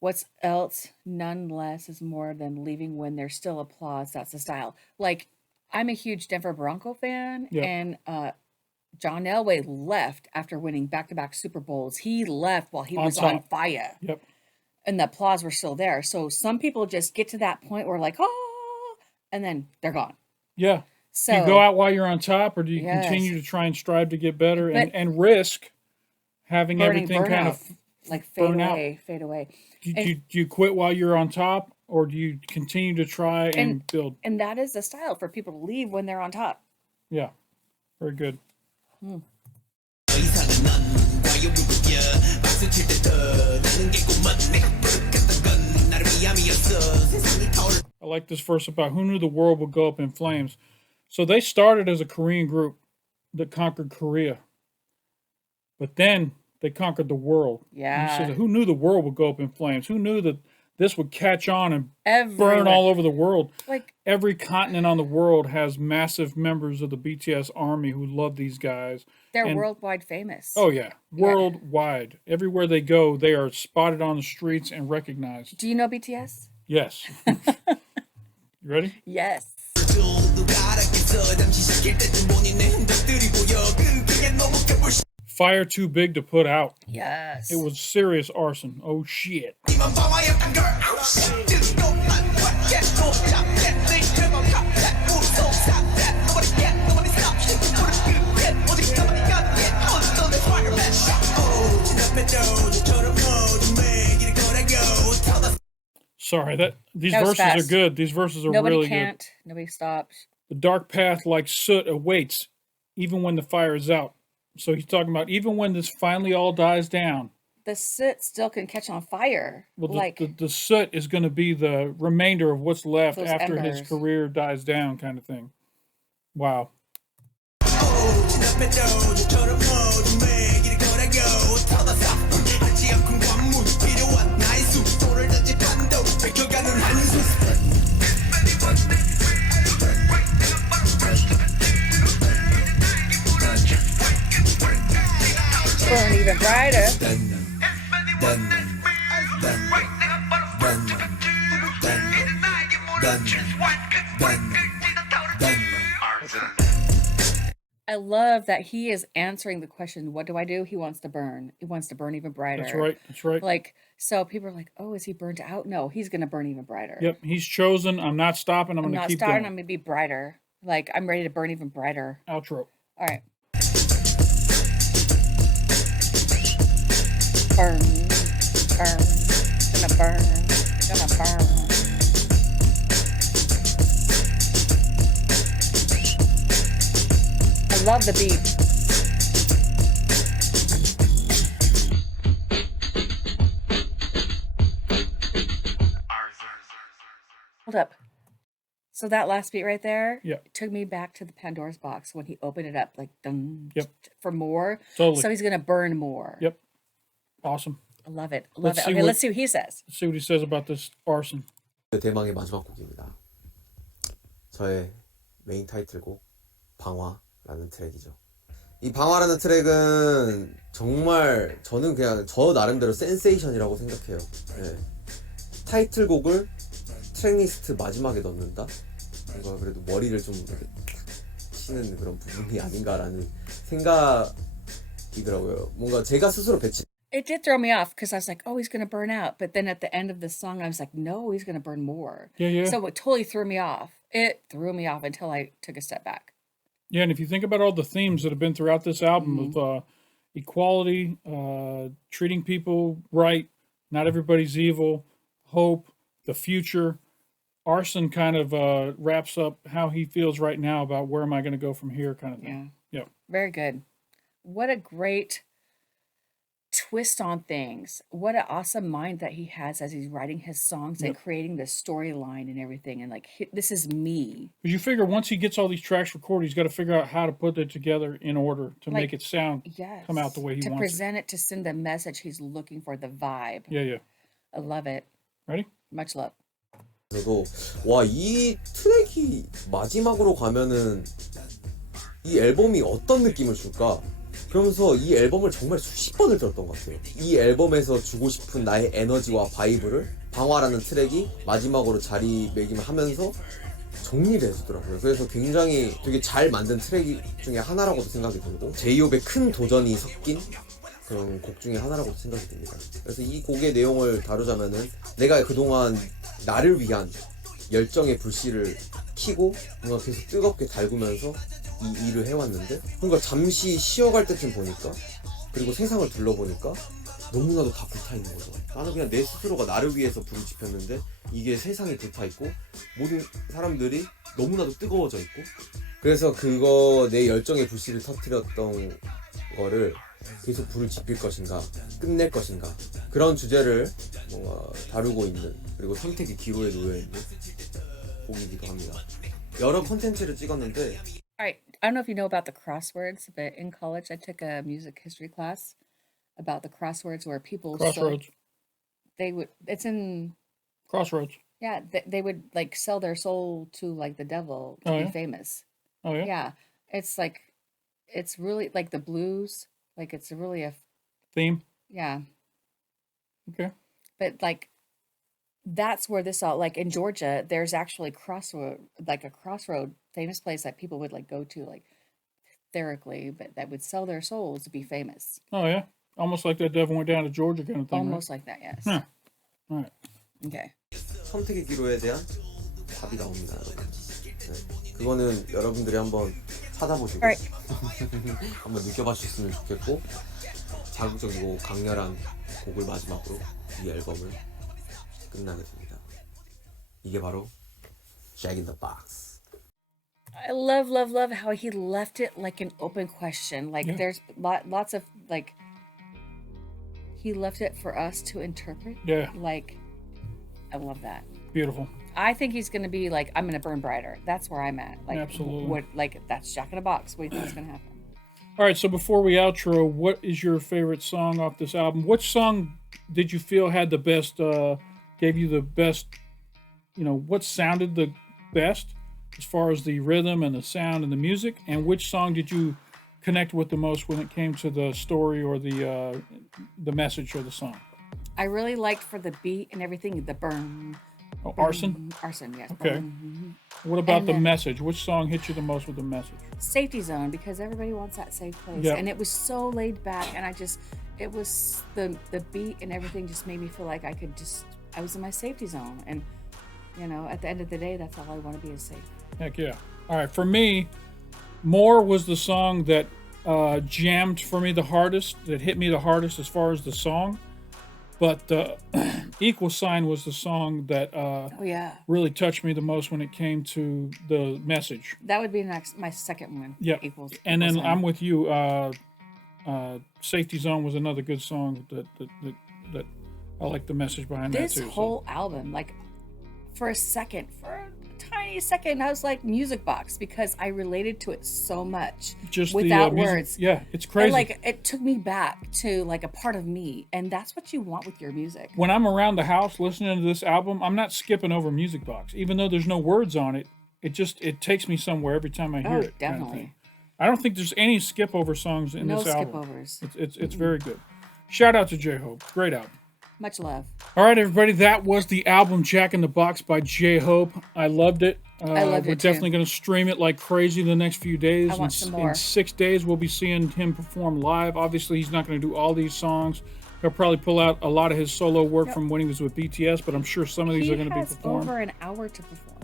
What's else none less is more than leaving when there's still applause. That's the style. Like I'm a huge Denver Bronco fan, Yeah. and John Elway left after winning back-to-back Super Bowls. He left while he On was on top. fire, Yep. and the applause were still there. So some people just get to that point where like, oh, and then they're gone. Yeah. So Do you go out while you're on top, or do you Yes. continue to try and strive to get better But- and risk having everything kind burnout, of like fade burn out? away, fade away. Do you quit while you're on top, or do you continue to try and build? And that is the style for people to leave when they're on top. Yeah. Very good. I like this verse about who knew the world would go up in flames. So they started as a Korean group that conquered Korea. But then they conquered the world. And he Yeah. says, who knew the world would go up in flames? Who knew that this would catch on and burn Everywhere. all over the world? Like, Every continent on the world has massive members of the BTS army who love these guys. they're And worldwide famous. oh yeah, worldwide. Everywhere they go, they are spotted on the streets and recognized. Do you know BTS? Yes. You ready? Yes. Fire too big to put out. Yes. It was serious arson. Oh shit. Sorry, these That was verses are fast. good. These verses are Nobody really can't. good. Nobody stops. The dark path like soot awaits even when the fire is out. So he's talking about even when this finally all dies down. The soot still can catch on fire. Well, like the soot is going to be the remainder of what's left those after embers. his career dies down, kind of thing. Wow. burn even brighter. I love that he is answering the question, what do I do? He wants to burn. He wants to burn even brighter. That's right. That's right. Like, so people are like, oh, is he burnt out? No, he's going to burn even brighter. Yep. He's chosen. I'm not stopping. I'm I'm going to not keep starting. going. I'm going to be brighter. Like, I'm ready to burn even brighter. Outro. All right. Burn, burn, gonna burn, gonna burn. I love the beat. Hold up. So that last beat right there, Yeah. took me back to the Pandora's box when he opened it up, like dun, Yep. for more. Totally. So he's gonna burn more. Yep. Awesome. I love it. I love Let's it. see Okay, what- let's see what he says. Let's see what he says about this arson. 대망의 마지막 곡입니다. 저의 메인 타이틀곡 방화라는 트랙이죠. 이 방화라는 트랙은 정말 저는 그냥 저 나름대로 센세이션이라고 생각해요. 네. 타이틀곡을 트랙리스트 마지막에 넣는다? 뭔가 그래도 머리를 좀 이렇게 탁 치는 그런 부분이 아닌가라는 생각이더라고요. 뭔가 제가 스스로 배치 It did throw me off because I was like, oh, he's going to burn out. But then at the end of the song, I was like, no, he's going to burn more. Yeah, yeah. So it totally threw me off. It threw me off until I took a step back. Yeah, and if you think about all the themes that have been throughout this album of equality, treating people right, not everybody's evil, hope, the future, Arson kind of wraps up how he feels right now about where am I going to go from here kind of thing. Yeah. Very good. What a great twist on things. What an awesome mind that he has as he's writing his songs and creating the storyline and everything. And like, this is me. Because you figure once he gets all these tracks recorded, he's got to figure out how to put it together in order to Like, make it sound, Yes. come out the way he to wants present it, to send the message he's looking for, the vibe. it. Yeah, yeah. I love it. Ready? Much love. 저도 와, 이 트랙이 마지막으로 가면은 이 앨범이 어떤 느낌을 줄까? 그러면서 이 앨범을 정말 수십 번을 들었던 것 같아요. 이 앨범에서 주고 싶은 나의 에너지와 바이브를 방화라는 트랙이 마지막으로 자리매김을 하면서 정리를 해주더라고요. 그래서 굉장히 되게 잘 만든 트랙 중에 하나라고도 생각이 들고 제이홉의 큰 도전이 섞인 그런 곡 중에 하나라고도 생각이 듭니다. 그래서 이 곡의 내용을 다루자면은 내가 그동안 나를 위한 열정의 불씨를 켜고 뭔가 계속 뜨겁게 달구면서 이 일을 해왔는데 뭔가 잠시 쉬어갈 때쯤 보니까 그리고 세상을 둘러보니까 너무나도 다 불타있는 거죠. 나는 그냥 내 스스로가 나를 위해서 불을 지폈는데 이게 세상이 불타있고 모든 사람들이 너무나도 뜨거워져 있고 그래서 그거 내 열정의 불씨를 터뜨렸던 거를 계속 불을 지필 것인가 끝낼 것인가 그런 주제를 뭔가 다루고 있는 그리고 선택의 기로에 놓여있는 곡이기도 합니다. 여러 콘텐츠를 찍었는데 All right. I don't know if you know about the crosswords, but in college I took a music history class. about the crosswords where people Crossroads. it's in Crossroads. yeah, they would like sell their soul to like the devil to Oh, be yeah? famous. Oh, yeah? Yeah, it's like it's really like the blues, like it's really a Theme? yeah, Okay. but like that's where this all like in Georgia, there's actually a crossroad famous place that people would like go to like therically, but that would sell their souls to be famous. Oh, yeah? Almost like that devil went down to Georgia kind of thing, Almost like that, yes. right? Huh. All right. Okay. 선택의 기로에 대한 답이 나옵니다, 여러분. 네. 그거는 여러분들이 한번 찾아보시고 Alright. 한번 느껴봐 주셨으면 좋겠고 자극적이고 강렬한 곡을 마지막으로 이 앨범을 끝나게 됩니다. 이게 바로 Jack in the Box. I love, love, love how he left it like an open question. Like Yeah. there's lots of like he left it for us to interpret. Yeah. Like I love that. Beautiful. I think he's gonna be like, I'm gonna burn brighter. That's where I'm at. Like Absolutely. what like that's Jack in a Box. What do you think's gonna happen? All right, so before we outro, what is your favorite song off this album? Which song did you feel had the best, gave you the best, what sounded the best as far as the rhythm and the sound and the music? And which song did you connect with the most when it came to the story or the message of the song? I really liked for the beat and everything, the burn. Oh, Arson? Arson, yes. Okay. Burn. What about And the then- message? Which song hit you the most with the message? Safety zone, because everybody wants that safe place. Yeah. And it was so laid back, and it was the beat and everything just made me feel like I was in my safety zone. And at the end of the day, that's all I want to be is safe. Heck yeah. All right, for me, More was the song that jammed for me the hardest, that hit me the hardest as far as the song. But Equal Sign was the song that Oh yeah, really touched me the most when it came to the message. that would be my second one. Yeah. Equals. And then Equal Sign. I'm with you. Safety Zone was another good song that I like the message behind This that too. whole album, like for a tiny second, I was like music box because I related to it so much Just without the music, words. yeah, it's crazy. And like it took me back to like a part of me, and that's what you want with your music. When I'm around the house listening to this album, I'm not skipping over Music Box, even though there's no words on it. It takes me somewhere every time I hear Oh, it. kind of definitely. thing. I don't think there's any skip over songs in No this skip album. overs. It's very good. Shout out to J-Hope. Great album. Much love. All right, everybody. That was the album Jack in the Box by J-Hope. I loved it. I loved We're it, too. definitely going to stream it like crazy the next few days. I want some more. In 6 days, we'll be seeing him perform live. Obviously, he's not going to do all these songs. He'll probably pull out a lot of his solo work from when he was with BTS, but I'm sure some of these He are going to be has performed. over an hour to perform.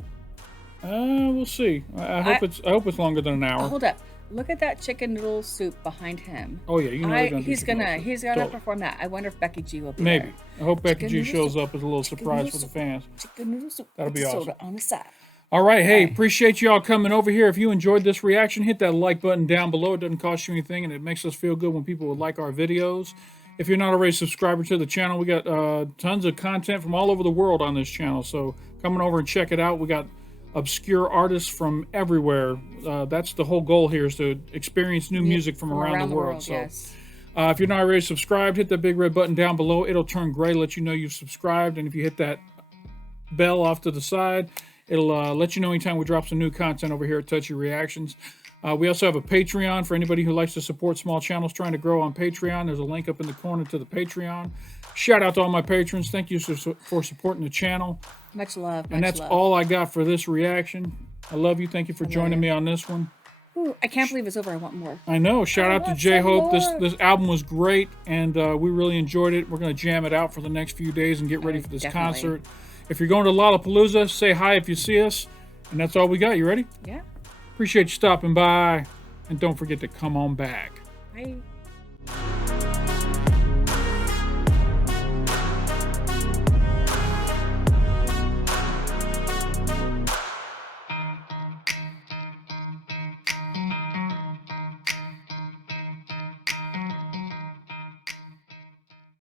We'll see. I hope it's longer than an hour. Hold up. Look at that chicken noodle soup behind him. Oh yeah, they're gonna do he's chicken gonna noodle soup. perform Totally. that. I wonder if Becky G will be Maybe. there. I hope Becky Chicken G noodle shows soup. up as a little Chicken surprise noodle for the soup. fans. Chicken noodle soup. That'll with be the awesome. soda on the side. All right, hey, Right. appreciate you all coming over here. If you enjoyed this reaction, hit that like button down below. It doesn't cost you anything, and it makes us feel good when people would like our videos. If you're not already a subscriber to the channel, we got tons of content from all over the world on this channel. So coming over and check it out. We got obscure artists from everywhere. That's the whole goal here, is to experience new music from around the world. So Yes. if you're not already subscribed, hit that big red button down below. It'll turn gray, let you know you've subscribed. And if you hit that bell off to the side, it'll let you know anytime we drop some new content over here at Touchy Reactions. We also have a Patreon for anybody who likes to support small channels trying to grow on Patreon. There's a link up in the corner to the Patreon. Shout out to all my patrons. Thank you for supporting the channel. Much love. And much that's love. all I got for this reaction. I love you. Thank you for joining me on this one. Ooh, I can't believe it's over. I want more. I know. Shout out to want J-Hope. some more. This album was great, and we really enjoyed it. We're going to jam it out for the next few days and get ready for this Definitely. concert. If you're going to Lollapalooza, say hi if you see us. And that's all we got. You ready? Yeah. Appreciate you stopping by. And don't forget to come on back. Bye.